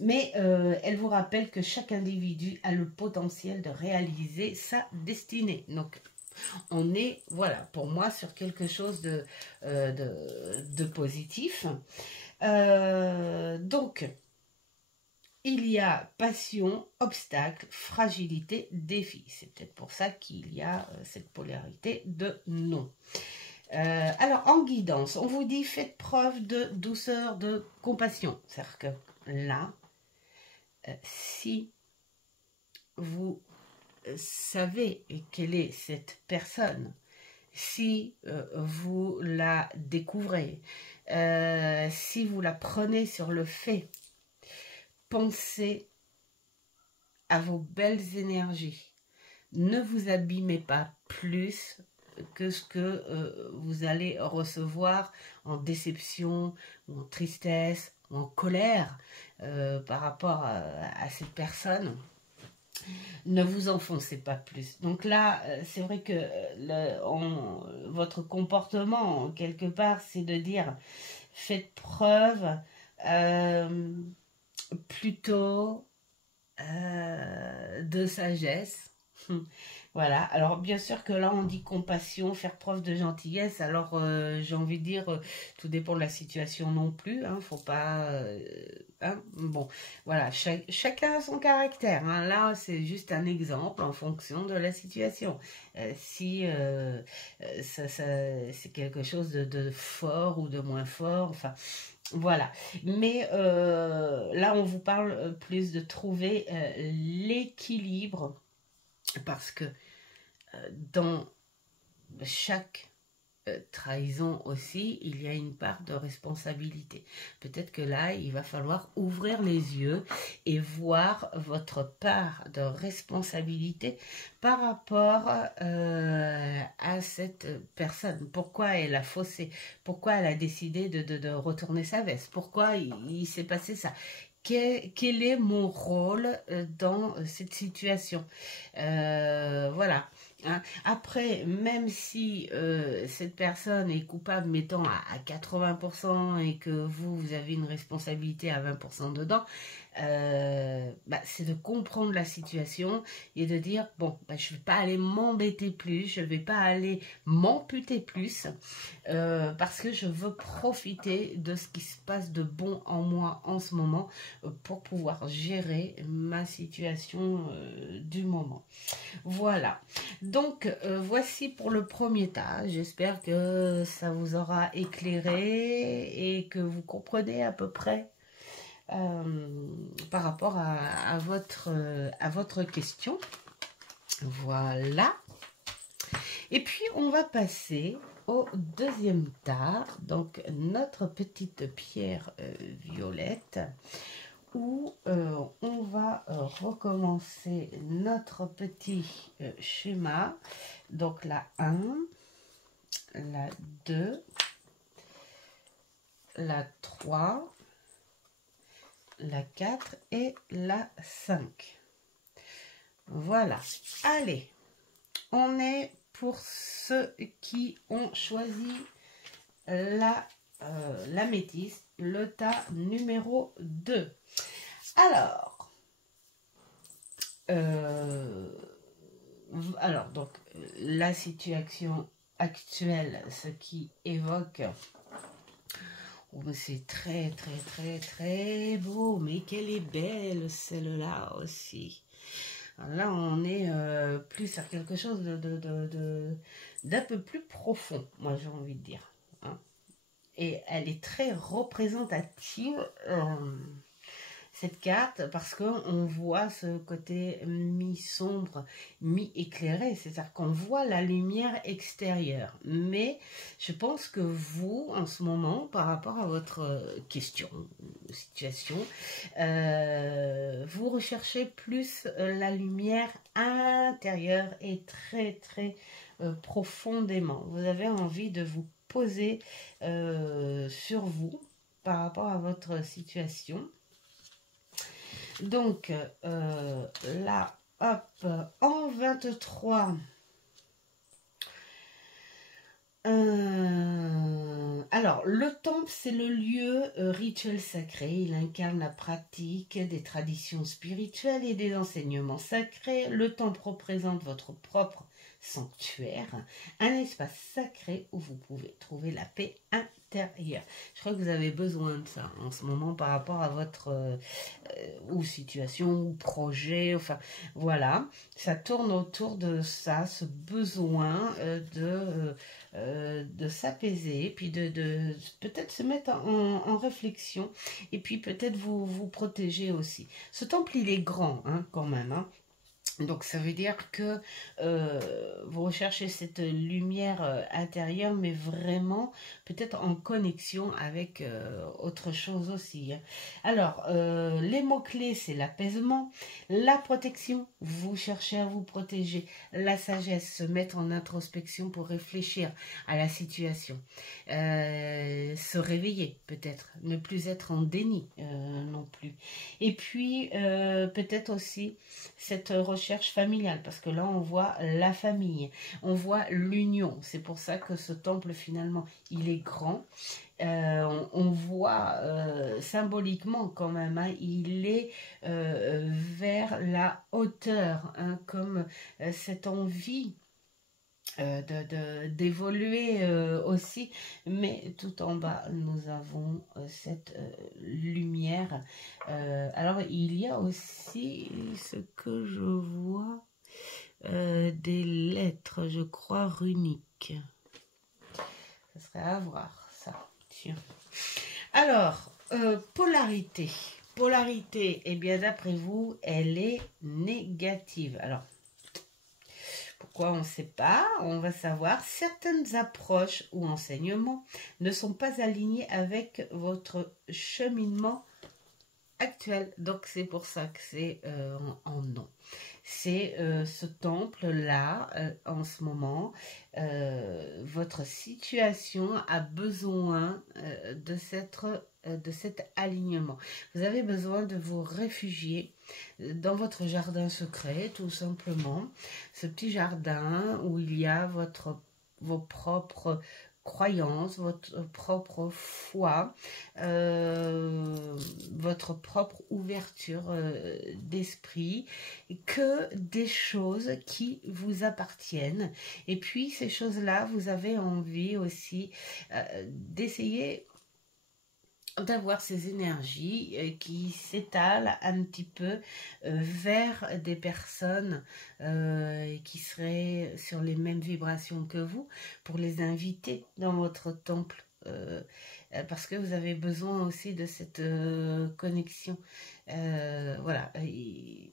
Mais elle vous rappelle que chaque individu a le potentiel de réaliser sa destinée. Donc, on est, voilà, pour moi, sur quelque chose de positif. Donc, il y a passion, obstacle, fragilité, défi. C'est peut-être pour ça qu'il y a cette polarité de non. Alors, en guidance, on vous dit faites preuve de douceur, de compassion. C'est-à-dire que là, si vous savez quelle est cette personne, si vous la découvrez, si vous la prenez sur le fait, pensez à vos belles énergies. Ne vous abîmez pas plus que ce que vous allez recevoir en déception, ou en tristesse, ou en colère par rapport à cette personne. Ne vous enfoncez pas plus. Donc là, c'est vrai que votre comportement, quelque part, c'est de dire, faites preuve plutôt de sagesse. Voilà, alors bien sûr que là on dit compassion, faire preuve de gentillesse, alors j'ai envie de dire, tout dépend de la situation non plus, hein, faut pas, hein, bon, voilà, chacun a son caractère, hein, là c'est juste un exemple en fonction de la situation, si c'est quelque chose de fort ou de moins fort, enfin, voilà, mais là on vous parle plus de trouver l'équilibre, parce que dans chaque trahison aussi, il y a une part de responsabilité. Peut-être que là, il va falloir ouvrir les yeux et voir votre part de responsabilité par rapport à cette personne. Pourquoi elle a faussé? Pourquoi elle a décidé de retourner sa veste? Pourquoi il s'est passé ça? Quel est mon rôle dans cette situation? Voilà. Hein. Après, même si cette personne est coupable, mettons à 80% et que vous avez une responsabilité à 20% dedans, c'est de comprendre la situation et de dire, bon, je ne vais pas aller m'embêter plus, je ne vais pas aller m'amputer plus, parce que je veux profiter de ce qui se passe de bon en moi en ce moment pour pouvoir gérer ma situation du moment. Voilà. Donc, voici pour le premier tas. J'espère que ça vous aura éclairé et que vous comprenez à peu près par rapport à votre question. Voilà. Et puis, on va passer au deuxième tas. Donc, notre petite pierre violette, où on va recommencer notre petit schéma. Donc la 1, la 2, la 3, la 4 et la 5. Voilà. Allez, on est pour ceux qui ont choisi l'améthyste, le tas numéro 2. Alors, donc, la situation actuelle, ce qui évoque, oh, c'est très, très, très, très beau, mais qu'elle est belle, celle-là aussi. Alors là, on est plus sur quelque chose d'un peu plus profond, moi j'ai envie de dire. Hein. et elle est très représentative, cette carte, parce qu'on voit ce côté mi-sombre, mi-éclairé, c'est-à-dire qu'on voit la lumière extérieure. Mais je pense que vous, en ce moment, par rapport à votre question, situation, vous recherchez plus la lumière intérieure et très, très profondément. Vous avez envie de vous poser sur vous par rapport à votre situation. Donc, là, hop, en 23, alors, le temple, c'est le lieu rituel sacré. Il incarne la pratique des traditions spirituelles et des enseignements sacrés. Le temple représente votre propre sanctuaire, un espace sacré où vous pouvez trouver la paix intérieure. Je crois que vous avez besoin de ça en ce moment par rapport à votre ou situation ou projet, enfin voilà, ça tourne autour de ça, ce besoin de s'apaiser, puis de peut-être se mettre en réflexion, et puis peut-être vous protéger aussi. Ce temple, il est grand hein, quand même, hein. Donc ça veut dire que vous recherchez cette lumière intérieure, mais vraiment peut-être en connexion avec autre chose aussi, hein. Alors, les mots-clés, c'est l'apaisement, la protection, vous cherchez à vous protéger, la sagesse, se mettre en introspection pour réfléchir à la situation, se réveiller peut-être, ne plus être en déni non plus. Et puis, peut-être aussi cette recherche familiale, parce que là on voit la famille, on voit l'union. C'est pour ça que ce temple finalement il est grand. On voit symboliquement quand même, hein, il est vers la hauteur, hein, comme cette envie d'évoluer aussi, mais tout en bas nous avons cette lumière. Alors il y a aussi ce que je vois, des lettres, je crois runiques. Ça serait à voir ça. Tiens. Alors polarité. Polarité, eh bien d'après vous, elle est négative. Alors pourquoi on ne sait pas, on va savoir. Certaines approches ou enseignements ne sont pas alignés avec votre cheminement actuel. Donc c'est pour ça que c'est en non. C'est ce temple-là, en ce moment, votre situation a besoin de cet alignement. Vous avez besoin de vous réfugier dans votre jardin secret, tout simplement. Ce petit jardin où il y a vos propres croyance, votre propre foi, votre propre ouverture d'esprit, que des choses qui vous appartiennent. Et puis ces choses-là, vous avez envie aussi d'essayer d'avoir ces énergies qui s'étalent un petit peu vers des personnes qui seraient sur les mêmes vibrations que vous, pour les inviter dans votre temple, parce que vous avez besoin aussi de cette connexion, voilà, et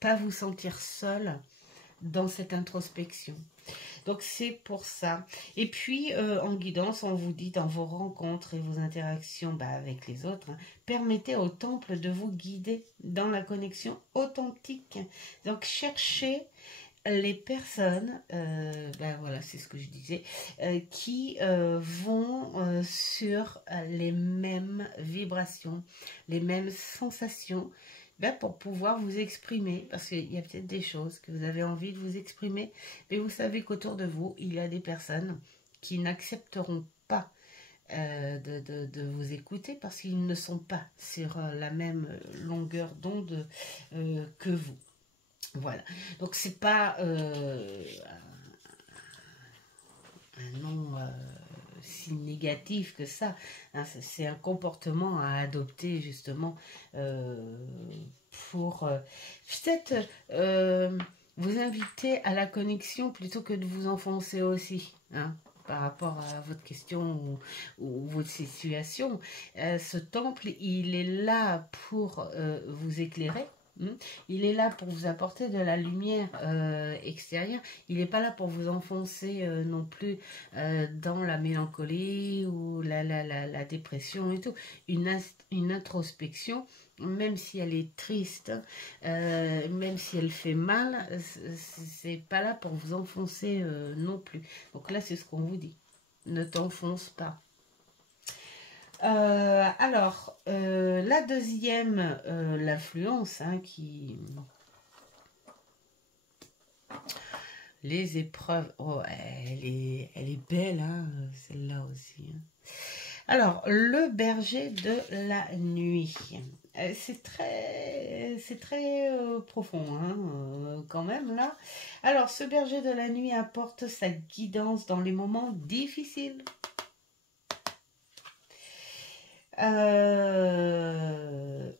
pas vous sentir seul dans cette introspection. Donc c'est pour ça. Et puis en guidance, on vous dit dans vos rencontres et vos interactions avec les autres, hein, permettez au temple de vous guider dans la connexion authentique. Donc cherchez les personnes, voilà, c'est ce que je disais, qui vont sur les mêmes vibrations, les mêmes sensations, pour pouvoir vous exprimer, parce qu'il y a peut-être des choses que vous avez envie de vous exprimer, mais vous savez qu'autour de vous, il y a des personnes qui n'accepteront pas de vous écouter, parce qu'ils ne sont pas sur la même longueur d'onde que vous. Voilà, donc c'est pas un nom si négatif que ça, hein, c'est un comportement à adopter justement pour peut-être vous inviter à la connexion plutôt que de vous enfoncer aussi, hein. par rapport à votre question ou votre situation. Ce temple, il est là pour vous éclairer. Il est là pour vous apporter de la lumière extérieure. Il n'est pas là pour vous enfoncer non plus dans la mélancolie ou la dépression et tout. Une introspection, même si elle est triste, même si elle fait mal, c'est pas là pour vous enfoncer non plus. Donc là, c'est ce qu'on vous dit. Ne t'enfonce pas. Alors, la deuxième, l'influence, hein, les épreuves, oh, elle est belle, hein, celle-là aussi. Hein. Alors, le berger de la nuit. C'est très profond, hein, quand même, là. Alors, ce berger de la nuit apporte sa guidance dans les moments difficiles.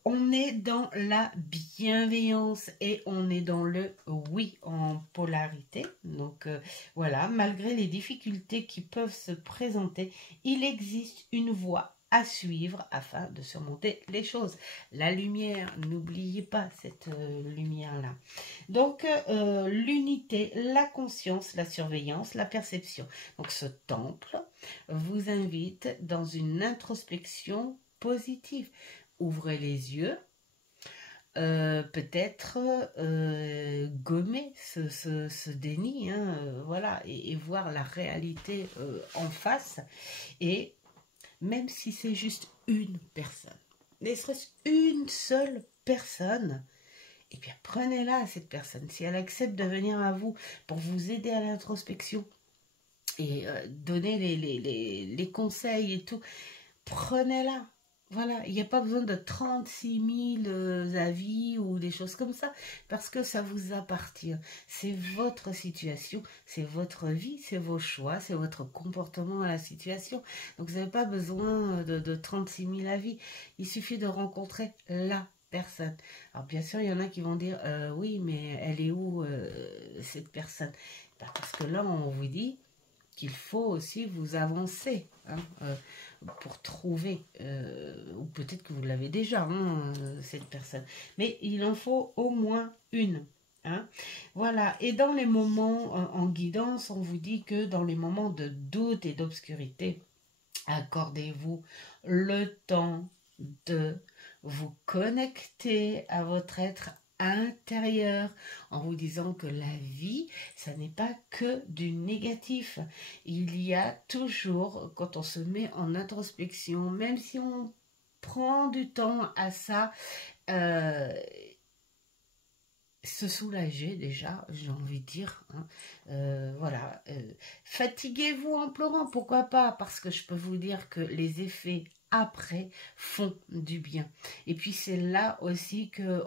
On est dans la bienveillance et on est dans le oui en polarité. Donc voilà, malgré les difficultés qui peuvent se présenter, il existe une voie à suivre afin de surmonter les choses. La lumière, n'oubliez pas cette lumière-là. Donc l'unité, la conscience, la surveillance, la perception. Donc ce temple vous invite dans une introspection positive. Ouvrez les yeux, peut-être gommer ce déni, hein, voilà, et voir la réalité en face. Et même si c'est juste une personne, ne serait-ce une seule personne, et bien prenez-la, cette personne. Si elle accepte de venir à vous pour vous aider à l'introspection et donner les conseils et tout, prenez-la. Voilà, il n'y a pas besoin de 36 000 avis ou des choses comme ça, parce que ça vous appartient. C'est votre situation, c'est votre vie, c'est vos choix, c'est votre comportement à la situation. Donc vous n'avez pas besoin de 36 000 avis. Il suffit de rencontrer la personne. Alors bien sûr, il y en a qui vont dire, oui, mais elle est où cette personne? Parce que là, on vous dit qu'il faut aussi vous avancer, hein, pour trouver, ou peut-être que vous l'avez déjà, hein, cette personne, mais il en faut au moins une. Hein. Voilà, et dans les moments en guidance, on vous dit que dans les moments de doute et d'obscurité, accordez-vous le temps de vous connecter à votre être intérieur en vous disant que la vie, ça n'est pas que du négatif. Il y a toujours, quand on se met en introspection, même si on prend du temps à ça, se soulager déjà, j'ai envie de dire, hein. Voilà, fatiguez-vous en pleurant, pourquoi pas, parce que je peux vous dire que les effets après font du bien. Et puis c'est là aussi que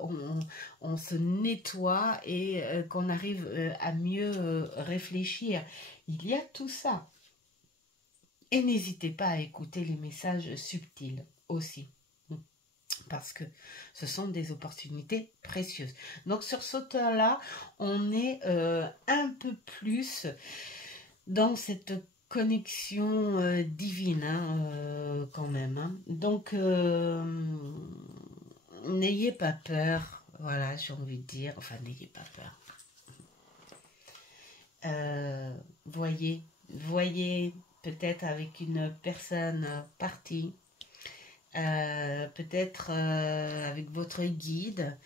on se nettoie et qu'on arrive à mieux réfléchir. Il y a tout ça. Et n'hésitez pas à écouter les messages subtils aussi, parce que ce sont des opportunités précieuses. Donc sur ce temps-là, on est un peu plus dans cette connexion divine, hein, quand même. Hein. Donc n'ayez pas peur, voilà, j'ai envie de dire, enfin n'ayez pas peur. Voyez peut-être avec une personne partie, peut-être avec votre guide,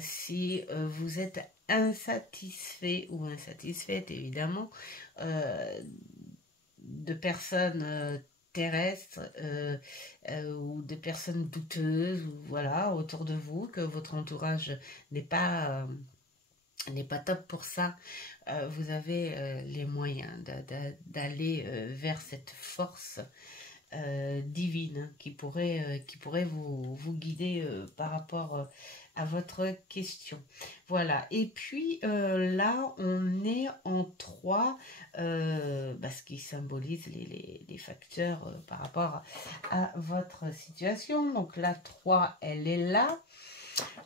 si vous êtes insatisfait ou insatisfaite évidemment de personnes terrestres ou de personnes douteuses, ou voilà, autour de vous, que votre entourage n'est pas top pour ça, vous avez les moyens d'aller vers cette force divine qui pourrait vous guider par rapport à votre question. Voilà, et puis là on est en 3, ce qui symbolise les facteurs par rapport à votre situation. Donc la 3, elle est là.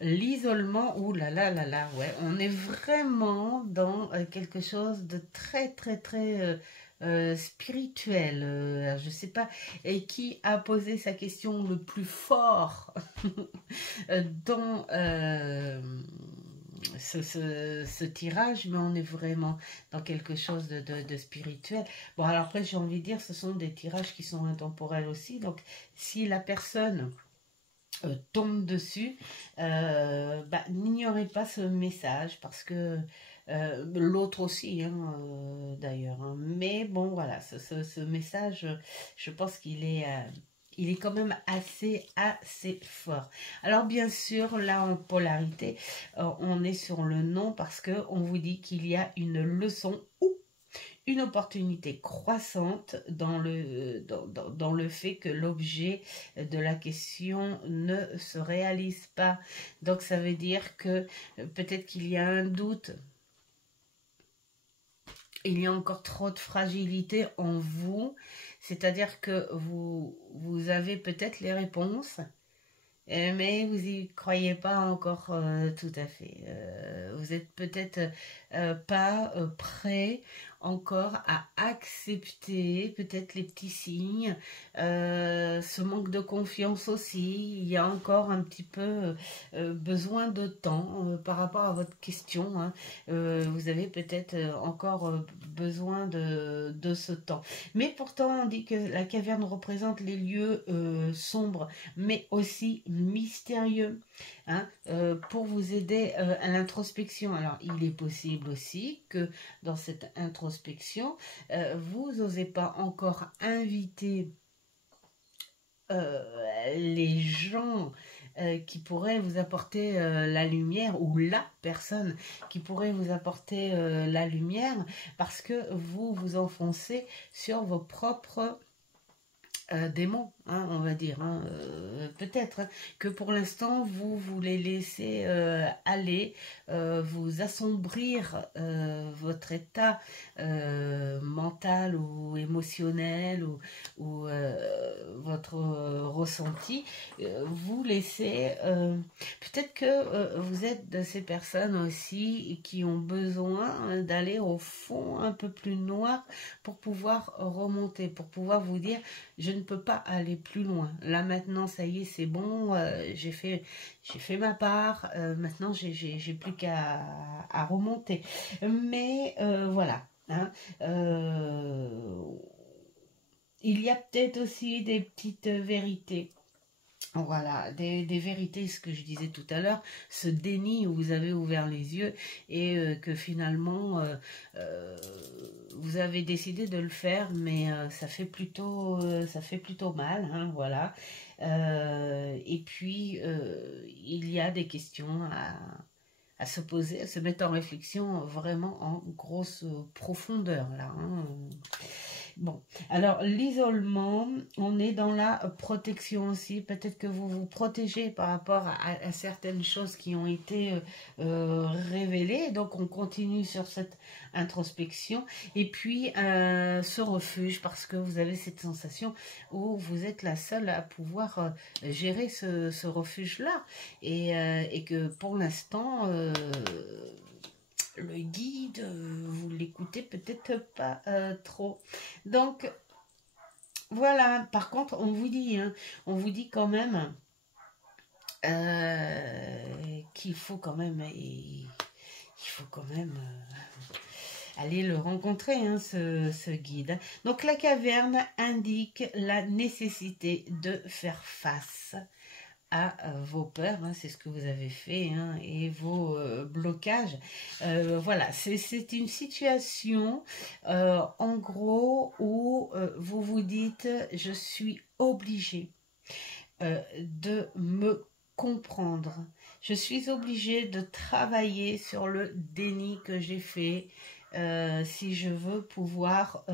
L'isolement, ouh là là là là, ouais, on est vraiment dans quelque chose de très spirituel. Je ne sais pas et qui a posé sa question le plus fort dans ce tirage, mais on est vraiment dans quelque chose de spirituel. Bon, alors après, j'ai envie de dire, ce sont des tirages qui sont intemporels aussi. Donc, si la personne tombe dessus, n'ignorez pas ce message parce que l'autre aussi, hein, d'ailleurs. Hein. Mais bon, voilà, ce message, je pense il est quand même assez fort. Alors bien sûr, là en polarité, on est sur le non parce que on vous dit qu'il y a une leçon ou une opportunité croissante dans le fait que l'objet de la question ne se réalise pas. Donc ça veut dire que peut-être qu'il y a un doute, il y a encore trop de fragilité en vous, c'est-à-dire que vous avez peut-être les réponses, mais vous n'y croyez pas encore tout à fait. Vous êtes peut-être pas prêt encore à accepter peut-être les petits signes, ce manque de confiance aussi. Il y a encore un petit peu besoin de temps par rapport à votre question. Hein. Vous avez peut-être encore besoin de ce temps. Mais pourtant, on dit que la caverne représente les lieux sombres, mais aussi mystérieux, hein, pour vous aider à l'introspection. Alors, il est possible aussi que dans cette introspection, vous n'osez pas encore inviter les gens qui pourraient vous apporter la lumière ou la personne qui pourrait vous apporter la lumière parce que vous vous enfoncez sur vos propres démons, hein, on va dire, hein, peut-être hein, que pour l'instant vous voulez laisser aller, vous assombrir votre état mental ou émotionnel ou votre ressenti, vous laissez, peut-être que vous êtes de ces personnes aussi qui ont besoin d'aller au fond un peu plus noir pour pouvoir remonter, pour pouvoir vous dire je ne peux pas aller plus loin. Là maintenant, ça y est, c'est bon, j'ai fait ma part. Maintenant, j'ai plus qu'à remonter. Mais voilà. Hein, il y a peut-être aussi des petites vérités. Voilà, des vérités, ce que je disais tout à l'heure, ce déni où vous avez ouvert les yeux et que finalement vous avez décidé de le faire, mais ça fait plutôt mal, hein, voilà. Et puis il y a des questions à se poser, à se mettre en réflexion vraiment en grosse profondeur là. Hein. Bon, alors l'isolement, on est dans la protection aussi. Peut-être que vous vous protégez par rapport à certaines choses qui ont été révélées. Donc on continue sur cette introspection. Et puis ce refuge, parce que vous avez cette sensation où vous êtes la seule à pouvoir gérer ce refuge-là. Et que pour l'instant... le guide, vous l'écoutez peut-être pas trop. Donc, voilà. Par contre, on vous dit quand même qu'il faut quand même, aller le rencontrer, hein, ce guide. Donc, la caverne indique la nécessité de faire face à vos peurs, hein, c'est ce que vous avez fait, hein, et vos blocages. Voilà, c'est une situation, en gros, où vous vous dites, je suis obligée de me comprendre. Je suis obligée de travailler sur le déni que j'ai fait si je veux pouvoir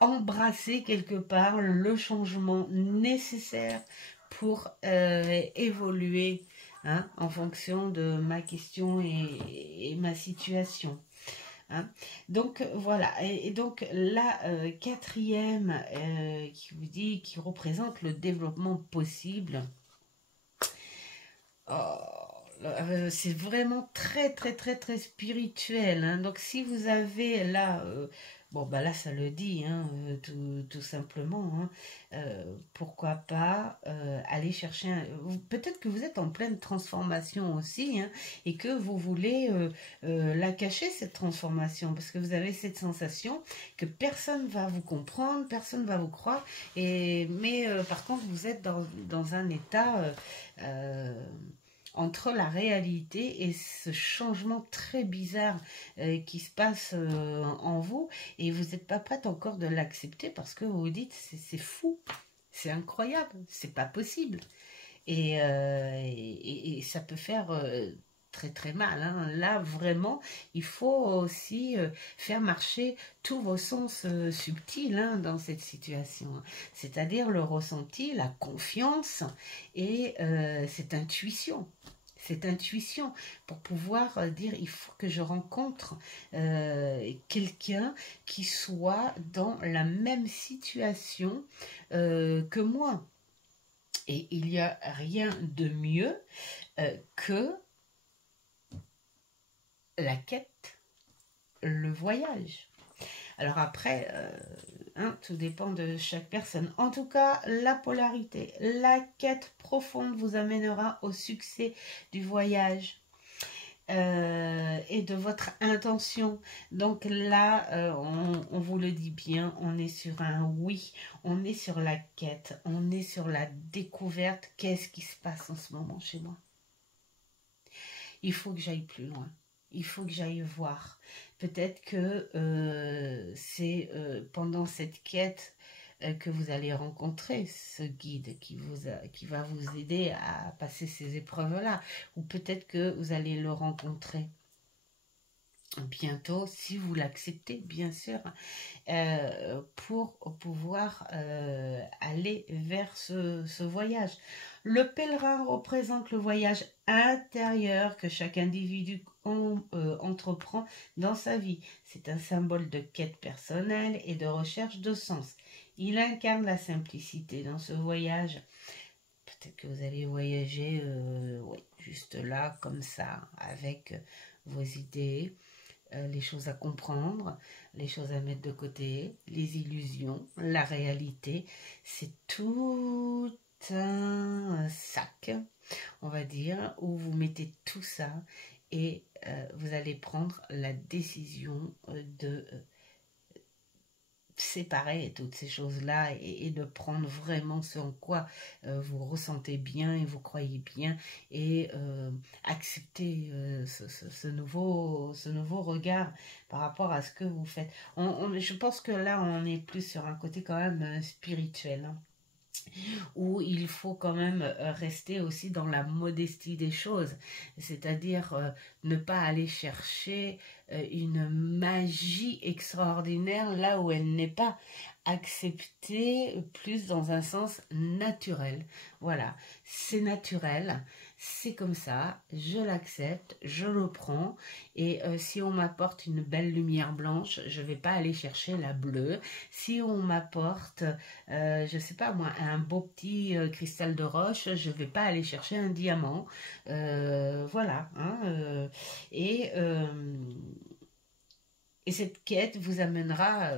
embrasser quelque part le changement nécessaire pour évoluer, hein, en fonction de ma question et ma situation. Hein. Donc voilà, et donc la quatrième qui vous dit, qui représente le développement possible. C'est vraiment très très très très spirituel. Hein. Donc si vous avez là Bon, bah là, ça le dit, hein, tout simplement. Hein. Pourquoi pas aller chercher peut-être que vous êtes en pleine transformation aussi, hein, et que vous voulez la cacher, cette transformation, parce que vous avez cette sensation que personne va vous comprendre, personne va vous croire, mais par contre, vous êtes dans un état... entre la réalité et ce changement très bizarre qui se passe en vous, et vous n'êtes pas prête encore de l'accepter parce que vous vous dites c'est fou, c'est incroyable, c'est pas possible. Et ça peut faire très très mal. Hein. Là, vraiment, il faut aussi faire marcher tous vos sens subtils hein, dans cette situation. C'est-à-dire le ressenti, la confiance et cette intuition. Cette intuition pour pouvoir dire il faut que je rencontre quelqu'un qui soit dans la même situation que moi. Et il n'y a rien de mieux que la quête, le voyage. Alors après, hein, tout dépend de chaque personne. En tout cas, la polarité, la quête profonde vous amènera au succès du voyage. Et de votre intention. Donc là, on vous le dit bien, on est sur un oui, on est sur la quête, on est sur la découverte. Qu'est-ce qui se passe en ce moment chez moi? Il faut que j'aille plus loin. Il faut que j'aille voir. Peut-être que c'est pendant cette quête que vous allez rencontrer ce guide qui va vous aider à passer ces épreuves-là. Ou peut-être que vous allez le rencontrer bientôt, si vous l'acceptez, bien sûr, pour pouvoir aller vers ce voyage. Le pèlerin représente le voyage intérieur que chaque individu entreprend dans sa vie. C'est un symbole de quête personnelle et de recherche de sens. Il incarne la simplicité dans ce voyage. Peut-être que vous allez voyager oui, juste là, comme ça, avec vos idées, les choses à comprendre, les choses à mettre de côté, les illusions, la réalité. C'est tout un sac, on va dire, où vous mettez tout ça et vous allez prendre la décision de séparer toutes ces choses-là et de prendre vraiment ce en quoi vous ressentez bien et vous croyez bien et accepter ce nouveau regard par rapport à ce que vous faites. Je pense que là, on est plus sur un côté quand même spirituel, hein, où il faut quand même rester aussi dans la modestie des choses, c'est-à-dire ne pas aller chercher une magie extraordinaire là où elle n'est pas, accepter plus dans un sens naturel. Voilà, c'est naturel, c'est comme ça, je l'accepte, je le prends, et si on m'apporte une belle lumière blanche, je ne vais pas aller chercher la bleue. Si on m'apporte, je ne sais pas moi, un beau petit cristal de roche, je ne vais pas aller chercher un diamant. Voilà, hein, et cette quête vous amènera,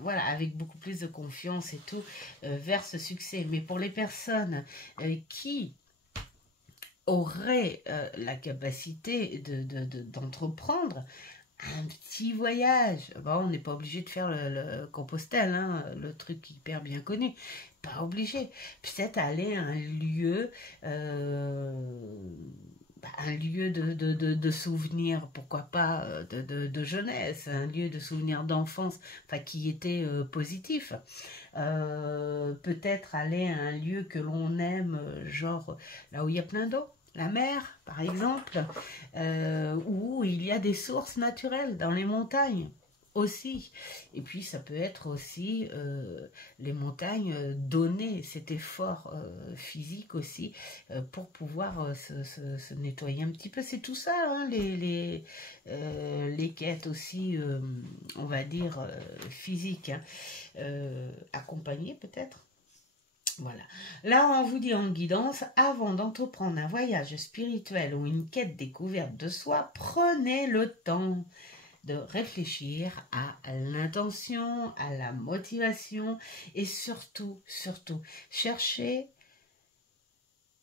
voilà, avec beaucoup plus de confiance et tout, vers ce succès. Mais pour les personnes qui auraient la capacité d'entreprendre un petit voyage, bon, on n'est pas obligé de faire le Compostelle, hein, le truc hyper bien connu, pas obligé. Peut-être aller à un lieu... un lieu de souvenirs, pourquoi pas de jeunesse, un lieu de souvenirs d'enfance, enfin, qui était positif. Peut-être aller à un lieu que l'on aime, genre là où il y a plein d'eau, la mer par exemple, où il y a des sources naturelles dans les montagnes aussi. Et puis ça peut être aussi les montagnes, donner cet effort physique aussi pour pouvoir se nettoyer un petit peu. C'est tout ça, hein, les quêtes aussi, on va dire, physiques, hein, accompagnées peut-être. Voilà. Là, on vous dit en guidance, avant d'entreprendre un voyage spirituel ou une quête découverte de soi, prenez le temps de réfléchir à l'intention, à la motivation et surtout, chercher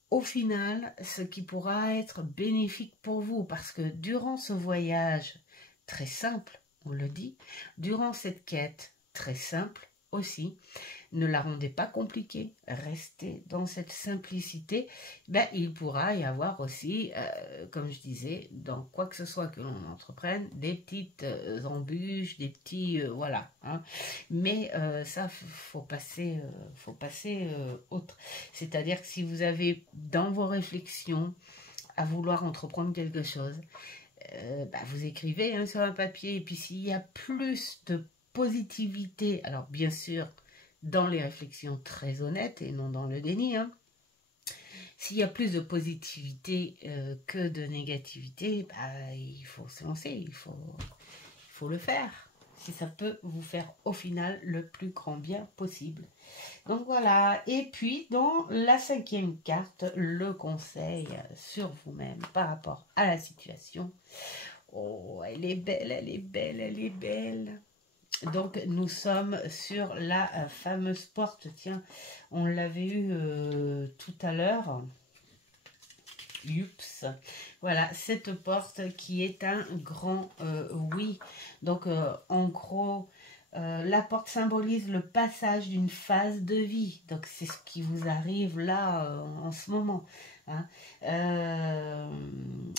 au final ce qui pourra être bénéfique pour vous. Parce que durant ce voyage très simple, on le dit, durant cette quête très simple aussi, ne la rendez pas compliquée, restez dans cette simplicité, ben, il pourra y avoir aussi, comme je disais, dans quoi que ce soit que l'on entreprenne, des petites embûches, des petits, voilà, hein. Mais ça, faut passer autre. C'est-à-dire que si vous avez dans vos réflexions à vouloir entreprendre quelque chose, ben, vous écrivez hein, sur un papier, et puis s'il y a plus de positivité, alors bien sûr, dans les réflexions très honnêtes et non dans le déni, hein. S'il y a plus de positivité que de négativité, bah, il faut se lancer, il faut le faire, si ça peut vous faire au final le plus grand bien possible. Donc voilà, et puis dans la 5e carte, le conseil sur vous-même par rapport à la situation. Oh, elle est belle, elle est belle, elle est belle. Donc nous sommes sur la fameuse porte, tiens, on l'avait eu tout à l'heure. Oups. Voilà, cette porte qui est un grand oui. Donc en gros, la porte symbolise le passage d'une phase de vie. Donc c'est ce qui vous arrive là en ce moment. Hein.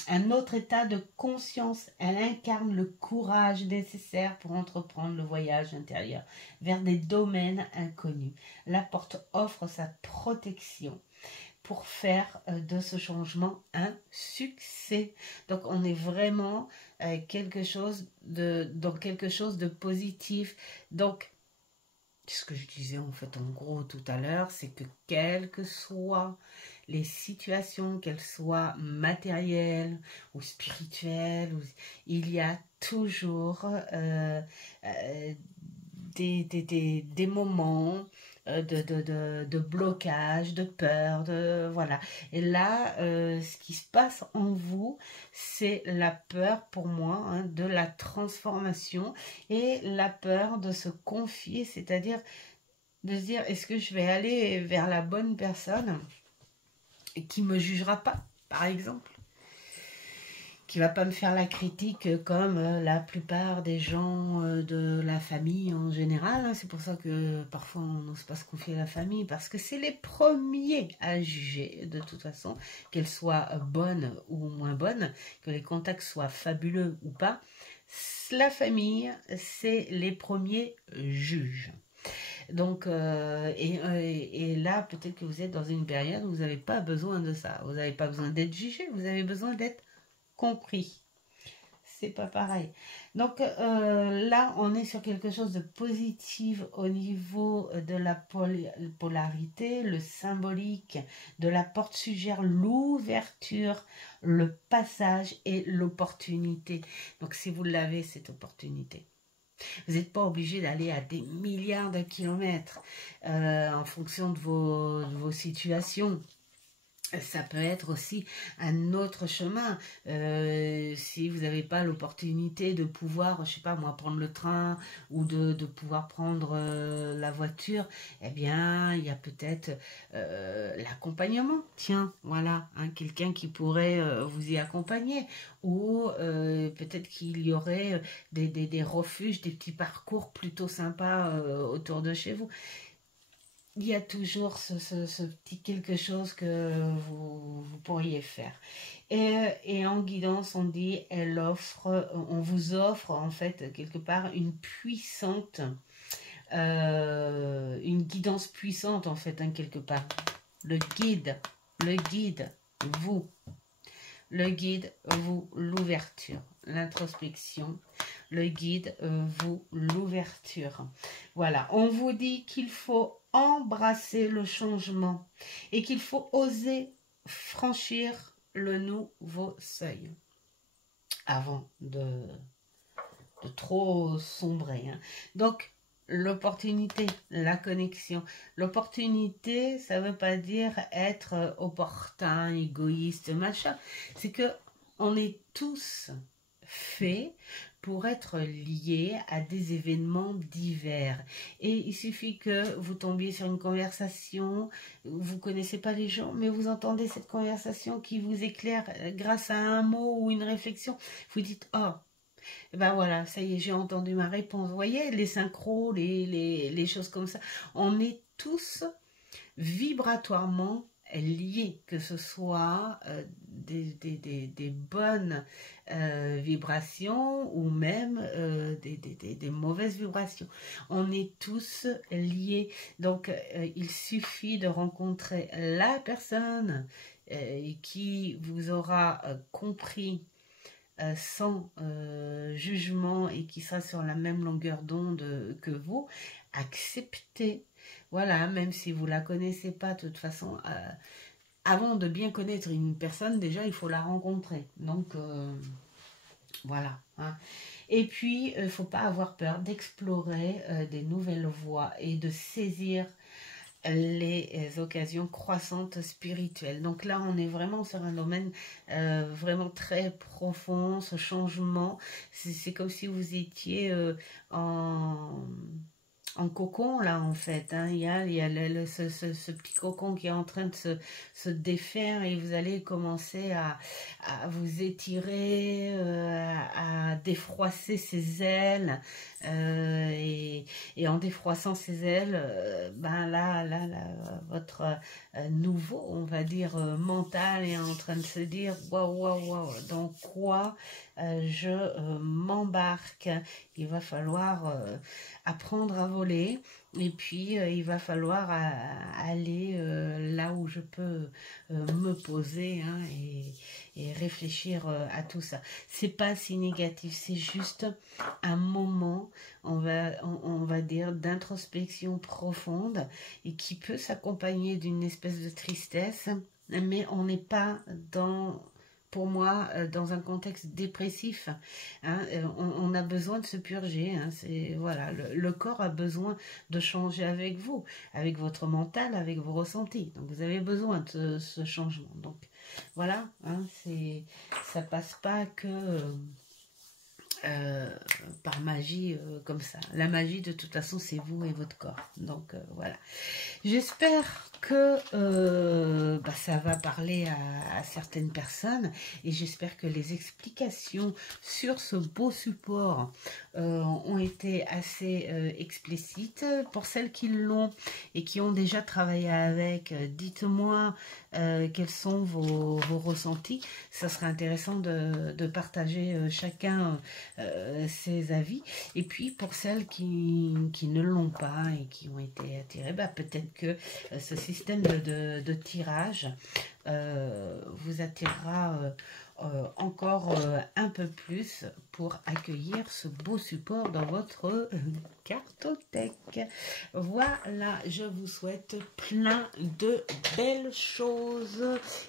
Un autre état de conscience. Elle incarne le courage nécessaire pour entreprendre le voyage intérieur vers des domaines inconnus. La porte offre sa protection pour faire de ce changement un succès. Donc on est vraiment dans quelque chose de positif. Donc ce que je disais en fait en gros tout à l'heure, c'est que quelles que soient les situations, qu'elles soient matérielles ou spirituelles, il y a toujours des moments de blocage, de peur, voilà. Et là, ce qui se passe en vous, c'est la peur pour moi hein, de la transformation et la peur de se confier, c'est-à-dire de se dire est-ce que je vais aller vers la bonne personne qui me jugera pas, par exemple, qui va pas me faire la critique comme la plupart des gens de la famille en général. C'est pour ça que parfois on n'ose pas se confier à la famille, parce que c'est les premiers à juger de toute façon, qu'elles soient bonnes ou moins bonnes, que les contacts soient fabuleux ou pas. La famille, c'est les premiers juges. Donc, et là, peut-être que vous êtes dans une période où vous n'avez pas besoin de ça. Vous n'avez pas besoin d'être jugé, vous avez besoin d'être compris. C'est pas pareil. Donc là, on est sur quelque chose de positif au niveau de la polarité. Le symbolique de la porte suggère l'ouverture, le passage et l'opportunité. Donc si vous l'avez, cette opportunité, vous n'êtes pas obligé d'aller à des milliards de kilomètres en fonction de vos situations. Ça peut être aussi un autre chemin. Si vous n'avez pas l'opportunité de pouvoir, je sais pas moi, prendre le train ou de pouvoir prendre la voiture, eh bien, il y a peut-être l'accompagnement. Tiens, voilà, hein, quelqu'un qui pourrait vous y accompagner. Ou peut-être qu'il y aurait des refuges, des petits parcours plutôt sympas autour de chez vous. Il y a toujours ce petit quelque chose que vous pourriez faire. Et en guidance, on dit, on vous offre en fait quelque part une guidance puissante en fait, hein, quelque part. Le guide, vous. Le guide, vous, l'ouverture, l'introspection. Le guide, vous, l'ouverture. Voilà, on vous dit qu'il faut embrasser le changement et qu'il faut oser franchir le nouveau seuil avant de trop sombrer. Hein. Donc, l'opportunité, la connexion. L'opportunité, ça ne veut pas dire être opportun, égoïste, machin. C'est que on est tous faits pour être lié à des événements divers. Et il suffit que vous tombiez sur une conversation, vous connaissez pas les gens, mais vous entendez cette conversation qui vous éclaire grâce à un mot ou une réflexion. Vous dites, oh, ben voilà, ça y est, j'ai entendu ma réponse. Vous voyez, les synchros, les choses comme ça. On est tous vibratoirement liés, que ce soit des bonnes vibrations ou même des mauvaises vibrations. On est tous liés. Donc, il suffit de rencontrer la personne qui vous aura compris sans jugement et qui sera sur la même longueur d'onde que vous. Acceptez, voilà, même si vous la connaissez pas, de toute façon, avant de bien connaître une personne, déjà il faut la rencontrer. Donc voilà. Hein. Et puis, il ne faut pas avoir peur d'explorer des nouvelles voies et de saisir les occasions croissantes spirituelles. Donc là, on est vraiment sur un domaine vraiment très profond, ce changement. C'est comme si vous étiez en cocon, là, en fait. Hein. Il y a ce petit cocon qui est en train de se défaire et vous allez commencer à vous étirer, à défroisser ses ailes. Et en défroissant ses ailes, ben là, votre nouveau, on va dire, mental est en train de se dire, waouh, dans quoi je m'embarque. Il va falloir apprendre à voler et puis il va falloir aller là où je peux me poser, hein, et réfléchir à tout ça. C'est pas si négatif, c'est juste un moment, on va dire, d'introspection profonde et qui peut s'accompagner d'une espèce de tristesse, mais on n'est pas dans... Pour moi, dans un contexte dépressif, hein, on a besoin de se purger. Hein, voilà, le corps a besoin de changer avec vous, avec votre mental, avec vos ressentis. Donc, vous avez besoin de ce changement. Donc, voilà, hein, ça passe pas que par magie comme ça. La magie, de toute façon, c'est vous et votre corps. Donc, voilà. J'espère que ça va parler à certaines personnes et j'espère que les explications sur ce beau support ont été assez explicites. Pour celles qui l'ont et qui ont déjà travaillé avec, dites-moi quels sont vos ressentis. Ça serait intéressant de partager chacun ses avis. Et puis pour celles qui ne l'ont pas et qui ont été attirées, peut-être que ce système de tirage vous attirera encore un peu plus pour accueillir ce beau support dans votre cartothèque. Voilà, je vous souhaite plein de belles choses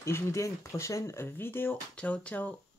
et je vous dis à une prochaine vidéo. Ciao, ciao.